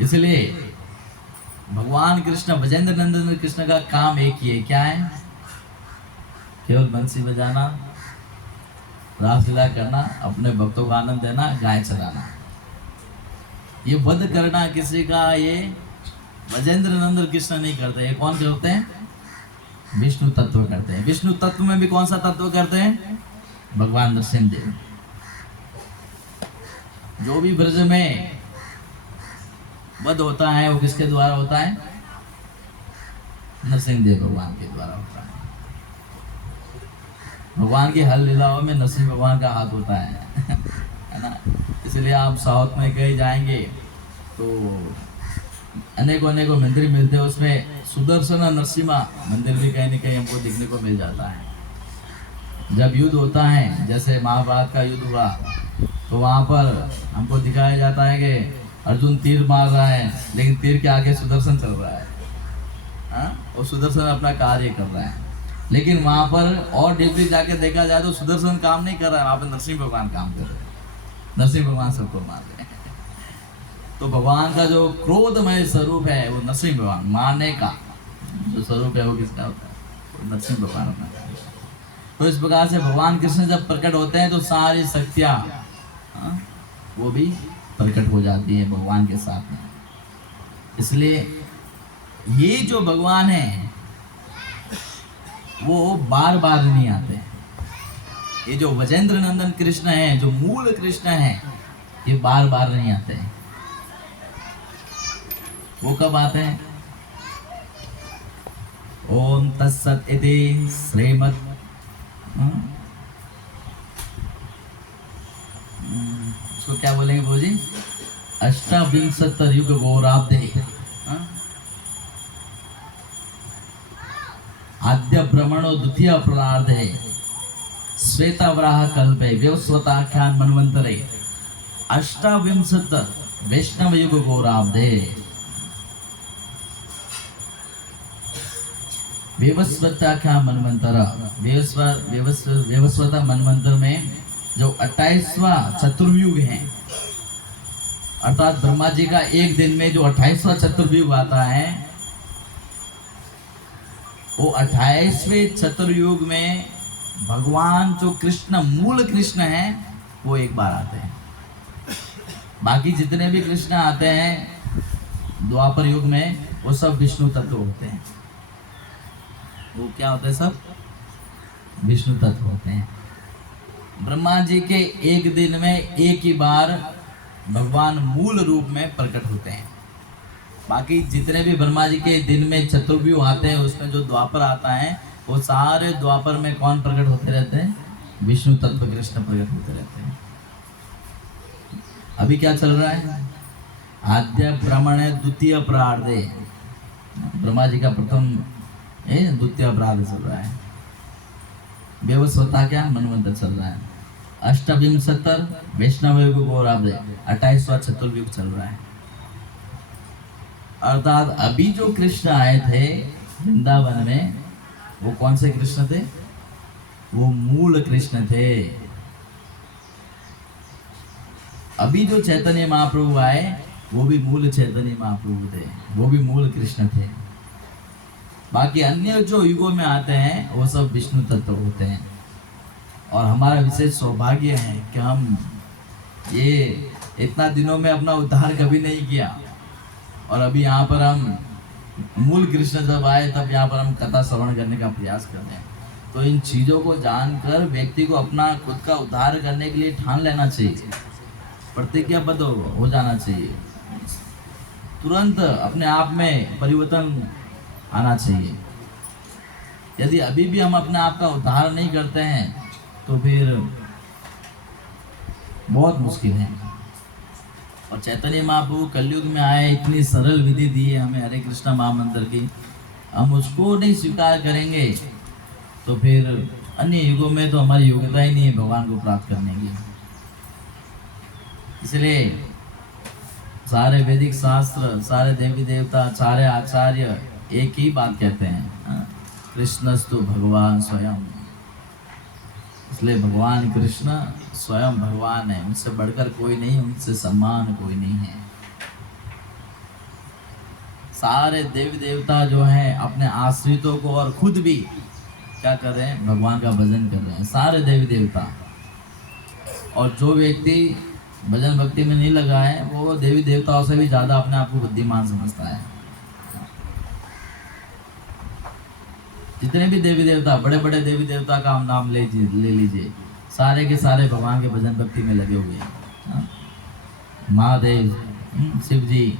इसलिए भगवान कृष्ण, ब्रजेंद्र नंदन कृष्ण का काम एक ही है, क्या है? केवल बंसी बजाना, रासलीला करना, अपने भक्तों को आनंद देना, गाय चराना, ये वध करना किसी का, ये ब्रजेंद्र नंदन कृष्ण नहीं करते। ये कौन करते हैं? विष्णु तत्व करते हैं। विष्णु तत्व में भी कौन सा तत्व करते हैं? भगवान नरसिंहदेव। जो भी ब्रज में वध होता है वो किसके द्वारा होता है? नरसिंहदेव भगवान के द्वारा होता है। भगवान की हर लीलाओं में नरसिंह भगवान का हाथ होता है ना। इसलिए आप साउथ में कहीं जाएंगे तो अनेकों अनेकों मंदिर मिलते हैं, उसमें सुदर्शन और नरसिम्हा मंदिर भी कहीं न कहीं हमको देखने को मिल जाता है। जब युद्ध होता है, जैसे महाभारत का युद्ध हुआ, तो वहाँ पर हमको दिखाया जाता है कि अर्जुन तीर मार रहा है लेकिन तीर के आगे सुदर्शन चल रहा है। हाँ, और सुदर्शन अपना कार्य कर रहा है। लेकिन वहाँ पर और डीपली जाके देखा जाए तो सुदर्शन काम नहीं कर रहा है, वहाँ पर नरसिंह भगवान काम कर रहे हैं। नरसिंह भगवान सबको मार रहे हैं। तो भगवान का जो क्रोधमय स्वरूप है वो नरसिंह भगवान, मारने का जो स्वरूप है वो किसका होता है? वो नरसिंह भगवान अपना। तो इस प्रकार से भगवान कृष्ण जब प्रकट होते हैं तो सारी शक्तियाँ वो भी प्रकट हो जाती है भगवान के साथ में। इसलिए ये जो भगवान है वो बार बार नहीं आते हैं। ये जो ब्रजेंद्र नंदन कृष्ण है, जो मूल कृष्ण है, ये बार बार नहीं आते हैं। वो कब आते हैं? ओम तत्सत इति श्रीमद् उसको क्या बोलेंगे भोजी? अष्टाविंशत युग गौराब्धे आद्य ब्रह्मणो द्वितीय प्रार्धे श्वेतावराह कल्पे व्यवस्वताख्यान मन्वंतरे अष्टाविंशत वैष्णव युग गौराब्धे व्यवस्वताख्यान मनवंतर। व्यवस्वता मनवंतर में जो 28वां चतुर्युग है, अर्थात ब्रह्मा जी का एक दिन में जो 28वां चतुर्युग आता है, वो 28वें चतुर्युग में भगवान जो कृष्ण मूल कृष्ण है वो एक बार आते हैं। बाकी जितने भी कृष्ण आते हैं द्वापर युग में वो सब विष्णु तत्व होते हैं। वो क्या होते हैं? सब विष्णु तत्व होते हैं। ब्रह्मा जी के एक दिन में एक ही बार भगवान मूल रूप में प्रकट होते हैं। बाकी जितने भी ब्रह्मा जी के दिन में चतुर्व्यूह आते हैं उसमें जो द्वापर आता है वो सारे द्वापर में कौन प्रकट होते रहते हैं? विष्णु तत्व कृष्ण प्रकट होते रहते हैं। अभी क्या चल रहा है? आद्य ब्रह्मण द्वितीय प्रार्धे, ब्रह्मा जी का प्रथम द्वितीय प्रार्ध चल रहा है। व्यवस्वता क्या मनवंतर चल रहा है। अष्टविंशतर वैष्णव युग गौराब्धे 28वां चतुर्युग चल रहा है। अर्थात अभी जो कृष्ण आए थे वृंदावन में वो कौन से कृष्ण थे? वो मूल कृष्ण थे। अभी जो चैतन्य महाप्रभु आए वो भी मूल चैतन्य महाप्रभु थे, वो भी मूल कृष्ण थे। बाकी अन्य जो युगों में आते हैं वो सब विष्णु तत्व होते हैं। और हमारा विशेष सौभाग्य है कि हम ये इतना दिनों में अपना उद्धार कभी नहीं किया, और अभी यहाँ पर हम मूल कृष्ण जब आए तब यहाँ पर हम कथा श्रवण करने का प्रयास कर रहे हैं। तो इन चीज़ों को जानकर व्यक्ति को अपना खुद का उद्धार करने के लिए ठान लेना चाहिए, प्रतिज्ञाबद्ध हो जाना चाहिए, तुरंत अपने आप में परिवर्तन आना चाहिए। यदि अभी भी हम अपने आप का उद्धार नहीं करते हैं तो फिर बहुत मुश्किल है। और चैतन्य महाप्रभु कलयुग में आए, इतनी सरल विधि दी है हमें हरे कृष्णा महामंत्र की, हम उसको नहीं स्वीकार करेंगे तो फिर अन्य युगों में तो हमारी योग्यता ही नहीं है भगवान को प्राप्त करने की। इसलिए सारे वैदिक शास्त्र, सारे देवी देवता, सारे आचार्य एक ही बात कहते हैं, कृष्णस्तु भगवान स्वयं। इसलिए भगवान कृष्ण स्वयं भगवान है, उनसे बढ़कर कोई नहीं, उनसे सम्मान कोई नहीं है। सारे देवी देवता जो हैं अपने आश्रितों को और खुद भी क्या कर रहे हैं, भगवान का भजन कर रहे हैं, सारे देवी देवता। और जो व्यक्ति भजन भक्ति में नहीं लगा है वो देवी देवताओं से भी ज्यादा अपने आप को बुद्धिमान समझता है। जितने भी देवी देवता, बड़े बड़े देवी देवता का हम नाम ले लीजिए, सारे के सारे भगवान के भजन भक्ति में लगे हुए हैं। महादेव, शिव जी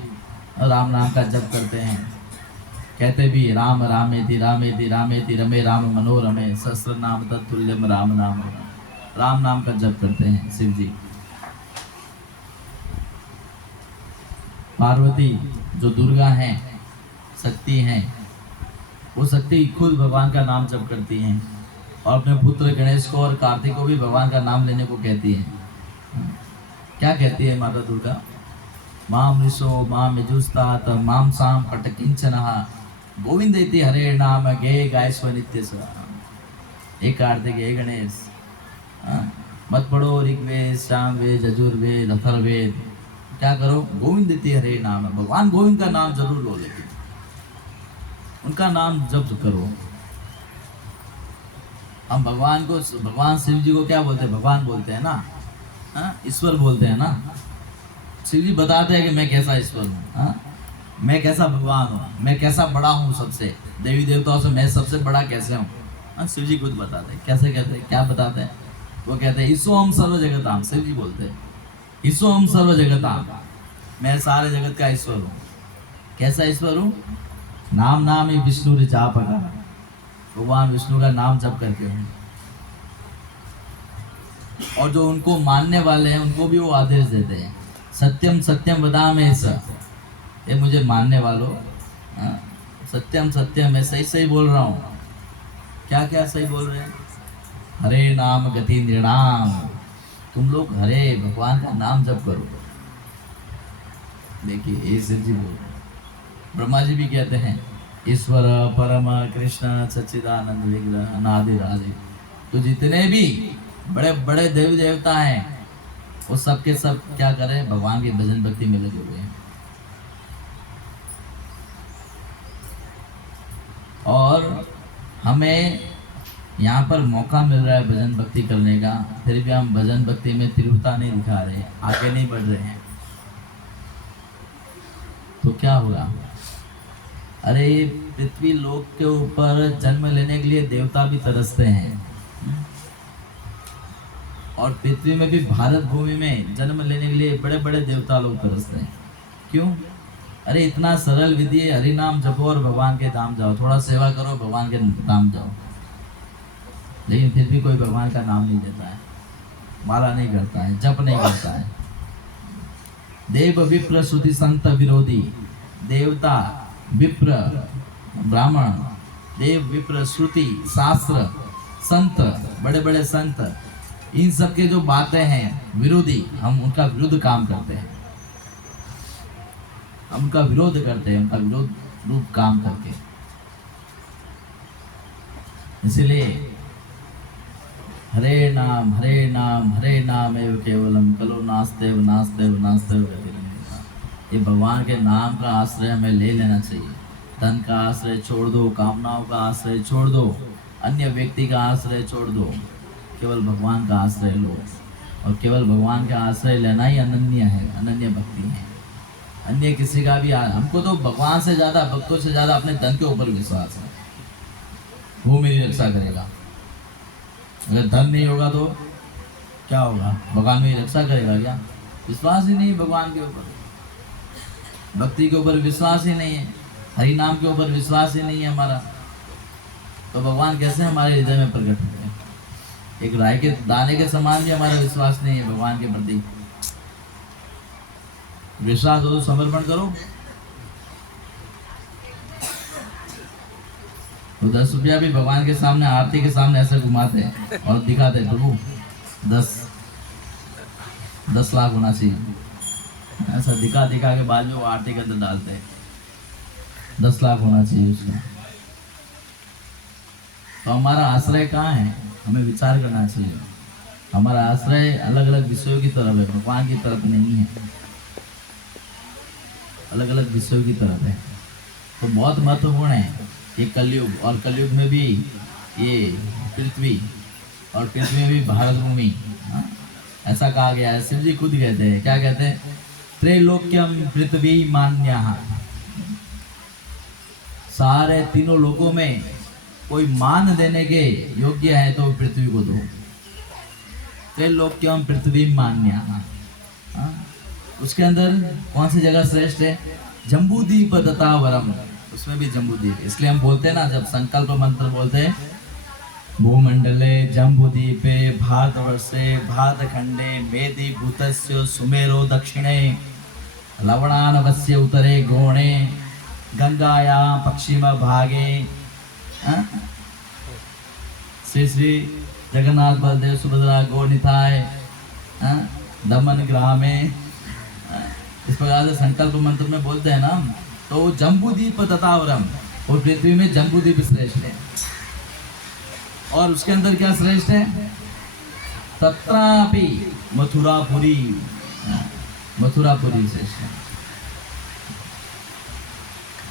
राम नाम का जप करते हैं, कहते भी राम रामेति रामेति रामेति रमे राम मनोरमे सहस्र नाम तत्तुल्यम राम नाम। राम नाम का जप करते हैं शिव जी। पार्वती जो दुर्गा हैं, शक्ति हैं, वो शक्ति खुद भगवान का नाम जप करती हैं और अपने पुत्र गणेश को और कार्तिक को भी भगवान का नाम लेने को कहती हैं। क्या कहती है माता दुर्गा? माम निशो माम यजुस्तात माम साम पटकिंचनः गोविंदेति हरे नाम गे गायस्व नित्य स। हे कार्तिक, हे गणेश, मत पढ़ो ऋग्वेद, सामवेद, यजुर्वेद, अथर्ववेद, क्या करो? गोविंदेति हरे नाम। भगवान गोविंद का नाम जरूर लो, लेकिन उनका नाम जप करो। हम भगवान को, भगवान शिव जी को क्या बोलते हैं? भगवान बोलते हैं ना, ईश्वर बोलते हैं ना। शिव जी बताते हैं कि मैं कैसा ईश्वर हूँ, मैं कैसा भगवान हूँ, मैं कैसा बड़ा हूँ सबसे, देवी देवताओं से मैं सबसे बड़ा कैसे हूँ। शिव जी खुद बताते हैं। कैसे कहते हैं, क्या बताते हैं? वो कहते हैं ईसो हम सर्व जगताम। शिव जी बोलते हैं ईसो हम सर्व जगताम, मैं सारे जगत का ईश्वर हूँ। कैसा ईश्वर हूँ? नाम नाम ही विष्णु रिचाप का, भगवान विष्णु का नाम जप करके हूँ। और जो उनको मानने वाले हैं उनको भी वो आदेश देते हैं, सत्यम सत्यम वदामि स। ये मुझे मानने वालों, सत्यम सत्यम, मैं सही सही बोल रहा हूँ। क्या क्या सही बोल रहे हैं? हरे नाम गति नृणाम, तुम लोग हरे भगवान का नाम जप करो। देखिए ये शिव जी बोल रहे हैं। ब्रह्मा जी भी कहते हैं ईश्वर परम कृष्ण सच्चिदानंद विग्रह अनादि राधे। तो जितने भी बड़े बड़े देवी देवता हैं वो सब के सब क्या कर रहे हैं? भगवान के भजन भक्ति में लगे हुए हैं। और हमें यहाँ पर मौका मिल रहा है भजन भक्ति करने का, फिर भी हम भजन भक्ति में तीव्रता नहीं दिखा रहे, आगे नहीं बढ़ रहे हैं, तो क्या होगा? अरे पृथ्वी लोक के ऊपर जन्म लेने के लिए देवता भी तरसते हैं, और पृथ्वी में भी भारत भूमि में जन्म लेने के लिए बड़े बड़े देवता लोग तरसते हैं। क्यों? अरे इतना सरल विधि है, हरि नाम जपो और भगवान के धाम जाओ, थोड़ा सेवा करो, भगवान के धाम जाओ। लेकिन फिर भी कोई भगवान का नाम नहीं देता है, माला नहीं करता है, जप नहीं करता है। देव विप्र श्रुति संत विरोधी, देवता विप्र ब्राह्मण, देव विप्र श्रुति शास्त्र संत, बड़े बड़े संत, इन सब के जो बातें हैं विरोधी, हम उनका विरुद्ध काम करते हैं, हम उनका विरोध करते हैं, उनका विरोध रूप काम करके। इसलिए हरे नाम हरे नाम हरे नाम एव केवलम कलो नास्तेव नास्तेव नास्तेव गतिर्मोक्षः। ये भगवान के नाम का आश्रय हमें ले लेना चाहिए। धन का आश्रय छोड़ दो, कामनाओं का आश्रय छोड़ दो, अन्य व्यक्ति का आश्रय छोड़ दो, केवल भगवान का आश्रय लो। और केवल भगवान का आश्रय लेना ही अनन्य है, अनन्य भक्ति है। अन्य किसी का भी हमको तो भगवान से ज़्यादा, भक्तों से ज़्यादा अपने धन के ऊपर विश्वास है, वो मेरी रक्षा करेगा। अगर धन नहीं होगा तो क्या होगा? भगवान मेरी रक्षा करेगा क्या? विश्वास ही नहीं भगवान के ऊपर, भक्ति के ऊपर विश्वास ही नहीं है, हरि नाम के ऊपर विश्वास ही नहीं है हमारा, तो भगवान कैसे हमारे हृदय में प्रकट होंगे? एक राय के दाने के समान भी हमारा विश्वास नहीं है भगवान के प्रति। विश्वास हो तो समर्पण करो। तो 10 रुपया भी भगवान के सामने, आरती के सामने ऐसे घुमाते और दिखाते, प्रभु 10 लाख होना चाहिए, ऐसा दिखा दिखा के बाद में वो आरती के अंदर डालते, 10 लाख होना चाहिए उसका। तो हमारा आश्रय कहाँ है, हमें विचार करना चाहिए। हमारा आश्रय अलग अलग विषयों की तरफ है, भगवान की तरफ नहीं है, अलग अलग विषयों की तरफ है। तो बहुत महत्वपूर्ण है ये कलयुग, और कलयुग में भी ये पृथ्वी, और पृथ्वी में भी भारत भूमि, ऐसा कहा गया है। शिव जी खुद कहते हैं, क्या कहते हैं, त्रैलोक्यम पृथ्वी मान्यः, सारे तीनों लोगों में कोई मान देने के योग्य है तो पृथ्वी को दो। त्रैलोक्यम पृथ्वी मान्यः, उसके अंदर कौन सी जगह श्रेष्ठ है, जम्बूद्वीप दत्ता वरम, उसमें भी जम्बूद्वीप। इसलिए हम बोलते हैं ना, जब संकल्प मंत्र बोलते हैं, भूमंडले जम्बूद्वीपे भारतवर्षे भारतखंडे मेदि भूतस्य सुमेरो दक्षिणे लवणानवस्य उत्तरे गोणे गंगाया पश्चिम भागे। श्री श्री जगन्नाथ बलदेव सुभद्रा गौनिताय दमन ग्रामे, इस प्रकार से संकल्प मंत्र में बोलते हैं ना। तो जम्बूद्वीप तथावरम, और पृथ्वी में जम्बूद्वीप श्रेष्ठ है। और उसके अंदर क्या श्रेष्ठ है, तत्रापि मथुरापुरी, मथुरापुरी श्रेष्ठ है।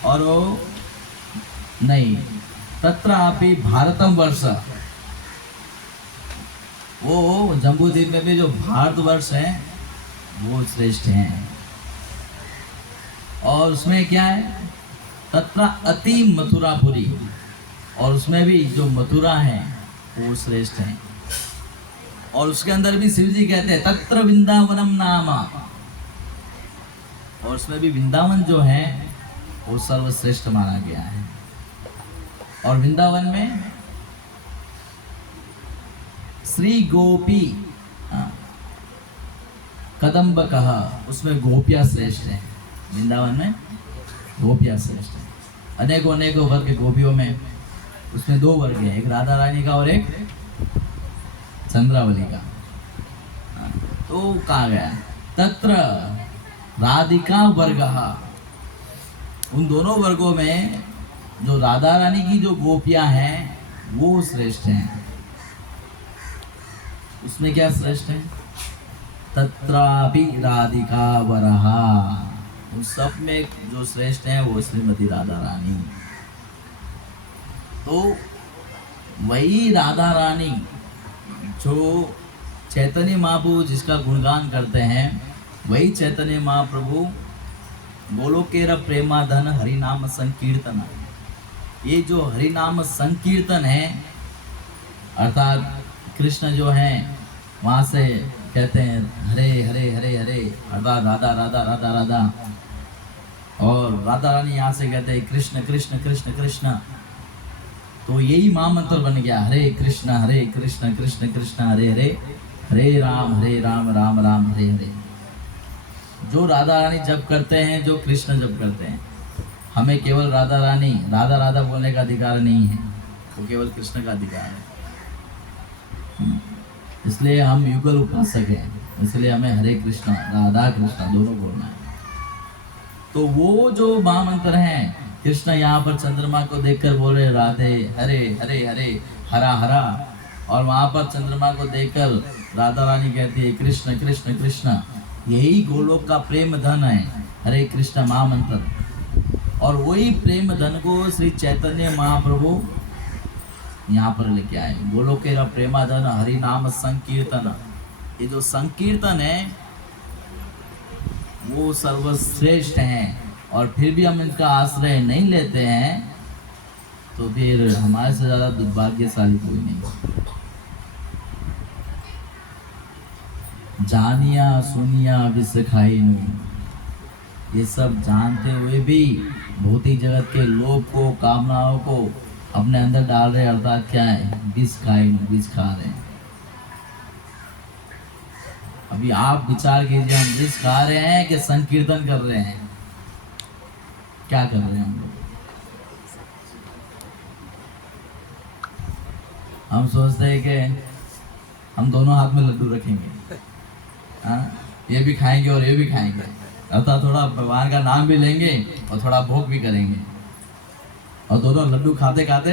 और वो नहीं, तत्रापि भारतम वर्ष, वो जम्बूद्वीप में भी जो भारतवर्ष है वो श्रेष्ठ है। और उसमें क्या है, तत्र अति मथुरापुरी, और उसमें भी जो मथुरा है वो श्रेष्ठ है। और उसके अंदर भी शिव जी कहते हैं तत्र वृंदावनम नाम, और उसमें भी वृंदावन जो है वो सर्वश्रेष्ठ माना गया है। और वृंदावन में श्री गोपी कदम्ब कहा, उसमें गोपियां श्रेष्ठ है। वृंदावन में गोपियां श्रेष्ठ है। अनेकों अनेकों वर्ग गोपियों में, उसमें 2 वर्ग है, एक राधा रानी का और एक चंद्रावली का। तो कहा गया तत्र राधिका वर्ग, उन दोनों वर्गों में जो राधा रानी की जो गोपियां हैं वो श्रेष्ठ हैं। उसमें क्या श्रेष्ठ है, तत्रापि राधिका वरहा, उन सब में जो श्रेष्ठ है वो श्रीमती राधा रानी। तो वही राधा रानी जो चैतन्य महाप्रभु जिसका गुणगान करते हैं, वही चैतन्य महाप्रभु गोलोकेर प्रेमाधन हरिनाम संकीर्तन, ये जो हरिनाम संकीर्तन है, अर्थात कृष्ण जो है वहाँ से कहते हैं हरे हरे हरे हरे, अर्थात राधा राधा राधा राधा, और राधा रानी यहाँ से कहते हैं कृष्ण कृष्ण कृष्ण कृष्ण। तो यही महामंत्र बन गया, हरे कृष्ण कृष्ण कृष्ण हरे हरे, हरे राम राम राम हरे हरे। जो राधा रानी जप करते हैं, जो कृष्ण जप करते हैं, हमें केवल राधा रानी राधा राधा बोलने का अधिकार नहीं है, वो केवल कृष्ण का अधिकार है। इसलिए हम युगल उपासक हैं, इसलिए हमें हरे कृष्णा राधा कृष्णा दोनों बोलना है। तो वो जो महामंत्र हैं, कृष्ण यहाँ पर चंद्रमा को देखकर बोल रहे राधे हरे हरे हरे हरा हरा, और वहाँ पर चंद्रमा को देखकर राधा रानी कहती है कृष्ण कृष्ण कृष्ण। यही गोलोक का प्रेम धन है, हरे कृष्ण महामंत्र। और वही प्रेम धन को श्री चैतन्य महाप्रभु यहाँ पर लेके आए, गोलोकेरा प्रेमाधन हरि नाम संकीर्तन। ये जो संकीर्तन है वो सर्वश्रेष्ठ हैं, और फिर भी हम इनका आश्रय नहीं लेते हैं, तो फिर हमारे से ज्यादा दुर्भाग्यशाली कोई नहीं। जानिया सुनिया विष खाइनु, ये सब जानते हुए भी भौतिक जगत के लोभ को, कामनाओं को अपने अंदर डाल रहे, अर्थात क्या है, विष खाइनु, विष खा रहे हैं। अभी आप विचार कीजिए, हम जिस गा रहे हैं कि संकीर्तन कर रहे हैं, क्या कर रहे हैं हम लोग? हम सोचते हैं कि हम दोनों हाथ में लड्डू रखेंगे, हाँ, ये भी खाएंगे और ये भी खाएंगे, अर्थात थोड़ा भगवान का नाम भी लेंगे और थोड़ा भोग भी करेंगे, और दोनों लड्डू खाते खाते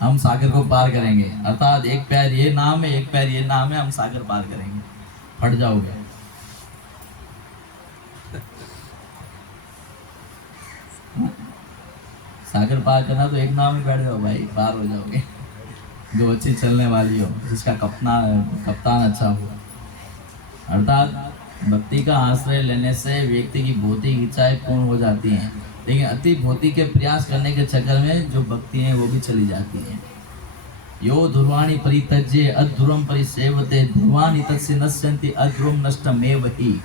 हम सागर को पार करेंगे। अर्थात एक पैर ये नाम है, एक पैर ये नाम है, हम सागर पार करेंगे। फट जाओगे। सागर पार करना तो एक नाम में बैठ जाओ भाई, पार हो जाओगे। जो अच्छी चलने वाली हो, जिसका कप्तान अच्छा हो। अर्थात भक्ति का आश्रय लेने से व्यक्ति की भौतिक इच्छाएं पूर्ण हो जाती हैं, लेकिन अति भौतिक के प्रयास करने के चक्कर में जो भक्ति है वो भी चली जाती है। यो ध्रुवाणी परित्यज्य अध्रुवम परिसेवते ध्रुवाणी तस्य नश्यन्ति अध्रुवम नष्टमेव हि।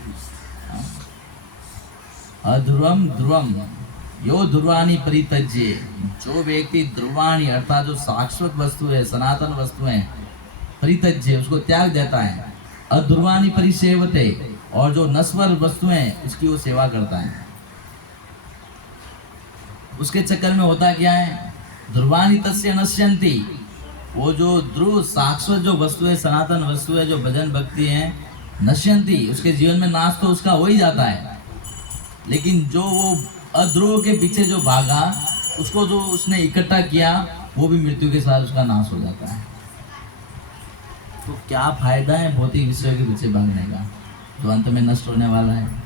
अध्रुवम ध्रुवम यो ध्रुवाणी परित्यज्य, जो व्यक्ति ध्रुवाणी अर्थात जो शाश्वत वस्तु है, सनातन वस्तु है, परित्यज्य उसको त्याग देता है, अध्रुवाणी परिसेवते, और जो नश्वर वस्तु है उसकी वो सेवा करता है। उसके चक्कर में होता क्या है, ध्रुवाणी तस्य नश्यन्ति, वो जो ध्रुव शाश्वत जो वस्तु है, सनातन वस्तु है, जो भजन भक्ति है, नश्यन्ति, उसके जीवन में नाश तो उसका हो ही जाता है, लेकिन जो वो अध्रुव के पीछे जो भागा, उसको जो उसने इकट्ठा किया, वो भी मृत्यु के साथ उसका नाश हो जाता है। तो क्या फायदा है भौतिक विषयों के पीछे भागने का, जो अंत में नष्ट होने वाला है।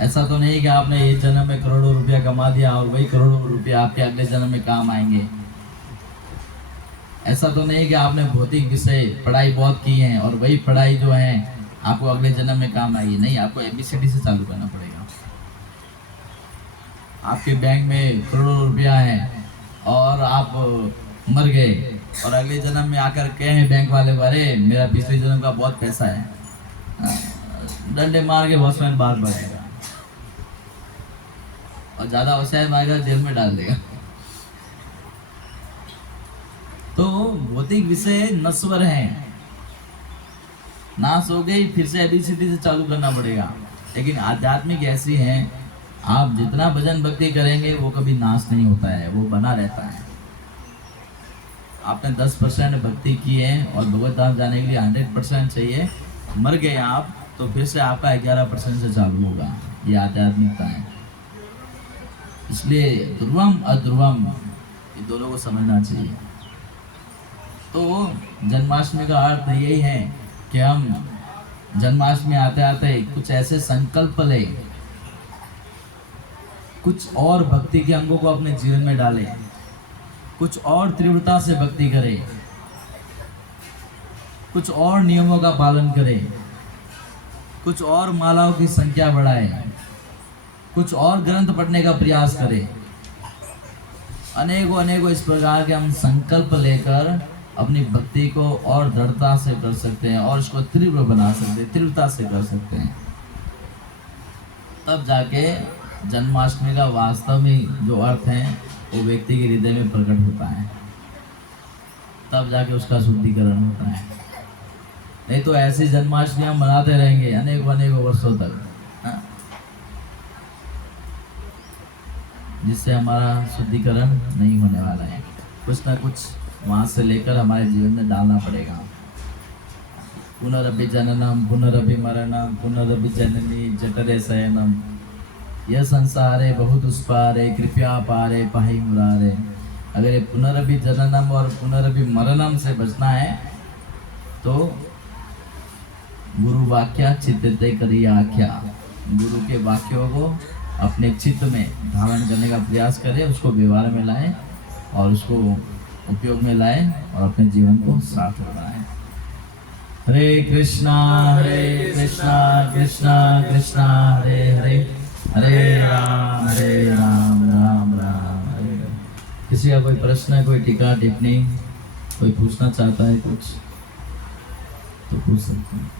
ऐसा तो नहीं कि आपने ये जन्म में करोड़ों रुपया कमा दिया और वही करोड़ों रुपया आपके अगले जन्म में काम आएंगे। ऐसा तो नहीं कि आपने भौतिक विषय पढ़ाई बहुत की है और वही पढ़ाई जो है आपको अगले जन्म में काम आएगी। नहीं, आपको ABCD से चालू करना पड़ेगा। आपके बैंक में करोड़ों रुपया है और आप मर गए और अगले जन्म में आकर कहे बैंक वाले, अरे मेरा पिछले जन्म का बहुत पैसा है, डंडे मार के वॉचमैन बाहर बढ़ाएगा और ज्यादा होशियार मारेगा, जेल में डाल देगा। तो भौतिक विषय नश्वर हैं, नाश हो गई, फिर से ABCD से चालू करना पड़ेगा। लेकिन आध्यात्मिक ऐसी है, आप जितना भजन भक्ति करेंगे वो कभी नाश नहीं होता है, वो बना रहता है। आपने 10% भक्ति की है और भगवत धाम जाने के लिए 100% चाहिए, मर गए आप तो फिर से आपका 11% से चालू होगा। ये आध्यात्मिकता है। इसलिए ध्रुवम अध्रुवम ये दोनों को समझना चाहिए। तो जन्माष्टमी का अर्थ यही है कि हम जन्माष्टमी आते आते कुछ ऐसे संकल्प ले, कुछ और भक्ति के अंगों को अपने जीवन में डालें, कुछ और तीव्रता से भक्ति करें, कुछ और नियमों का पालन करें, कुछ और मालाओं की संख्या बढ़ाएं, कुछ और ग्रंथ पढ़ने का प्रयास करें। अनेकों इस प्रकार के हम संकल्प लेकर अपनी भक्ति को और दृढ़ता से कर सकते हैं और इसको तीव्र बना सकते हैं, तीव्रता से कर सकते हैं। तब जाके जन्माष्टमी का वास्तव में जो अर्थ है वो व्यक्ति के हृदय में प्रकट होता है, तब जाके उसका शुद्धिकरण होता है। नहीं तो ऐसी जन्माष्टमी हम मनाते रहेंगे अनेकों वर्षों तक, जिससे हमारा शुद्धिकरण नहीं होने वाला है। कुछ ना कुछ वहाँ से लेकर हमारे जीवन में डालना पड़ेगा। पुनरपि जननम पुनरपि मरणम पुनरपि जननी जठरे शयनम, यह संसारे बहुत उस पारे कृपया पारे पाहि मुरारे। अगर ये पुनरपि जननम और पुनरपि मरणम से बचना है तो गुरु वाक्या चित्ते करिए आख्या, गुरु के वाक्यों को अपने चित्त में धारण करने का प्रयास करें, उसको व्यवहार में लाएं और उसको उपयोग में लाएं और अपने जीवन को सार्थक बनाएं। हरे कृष्णा कृष्णा कृष्णा हरे हरे, हरे राम राम राम हरे हरे। किसी का कोई प्रश्न, कोई टीका टिप्पणी, कोई पूछना चाहता है कुछ तो पूछ सकते हैं।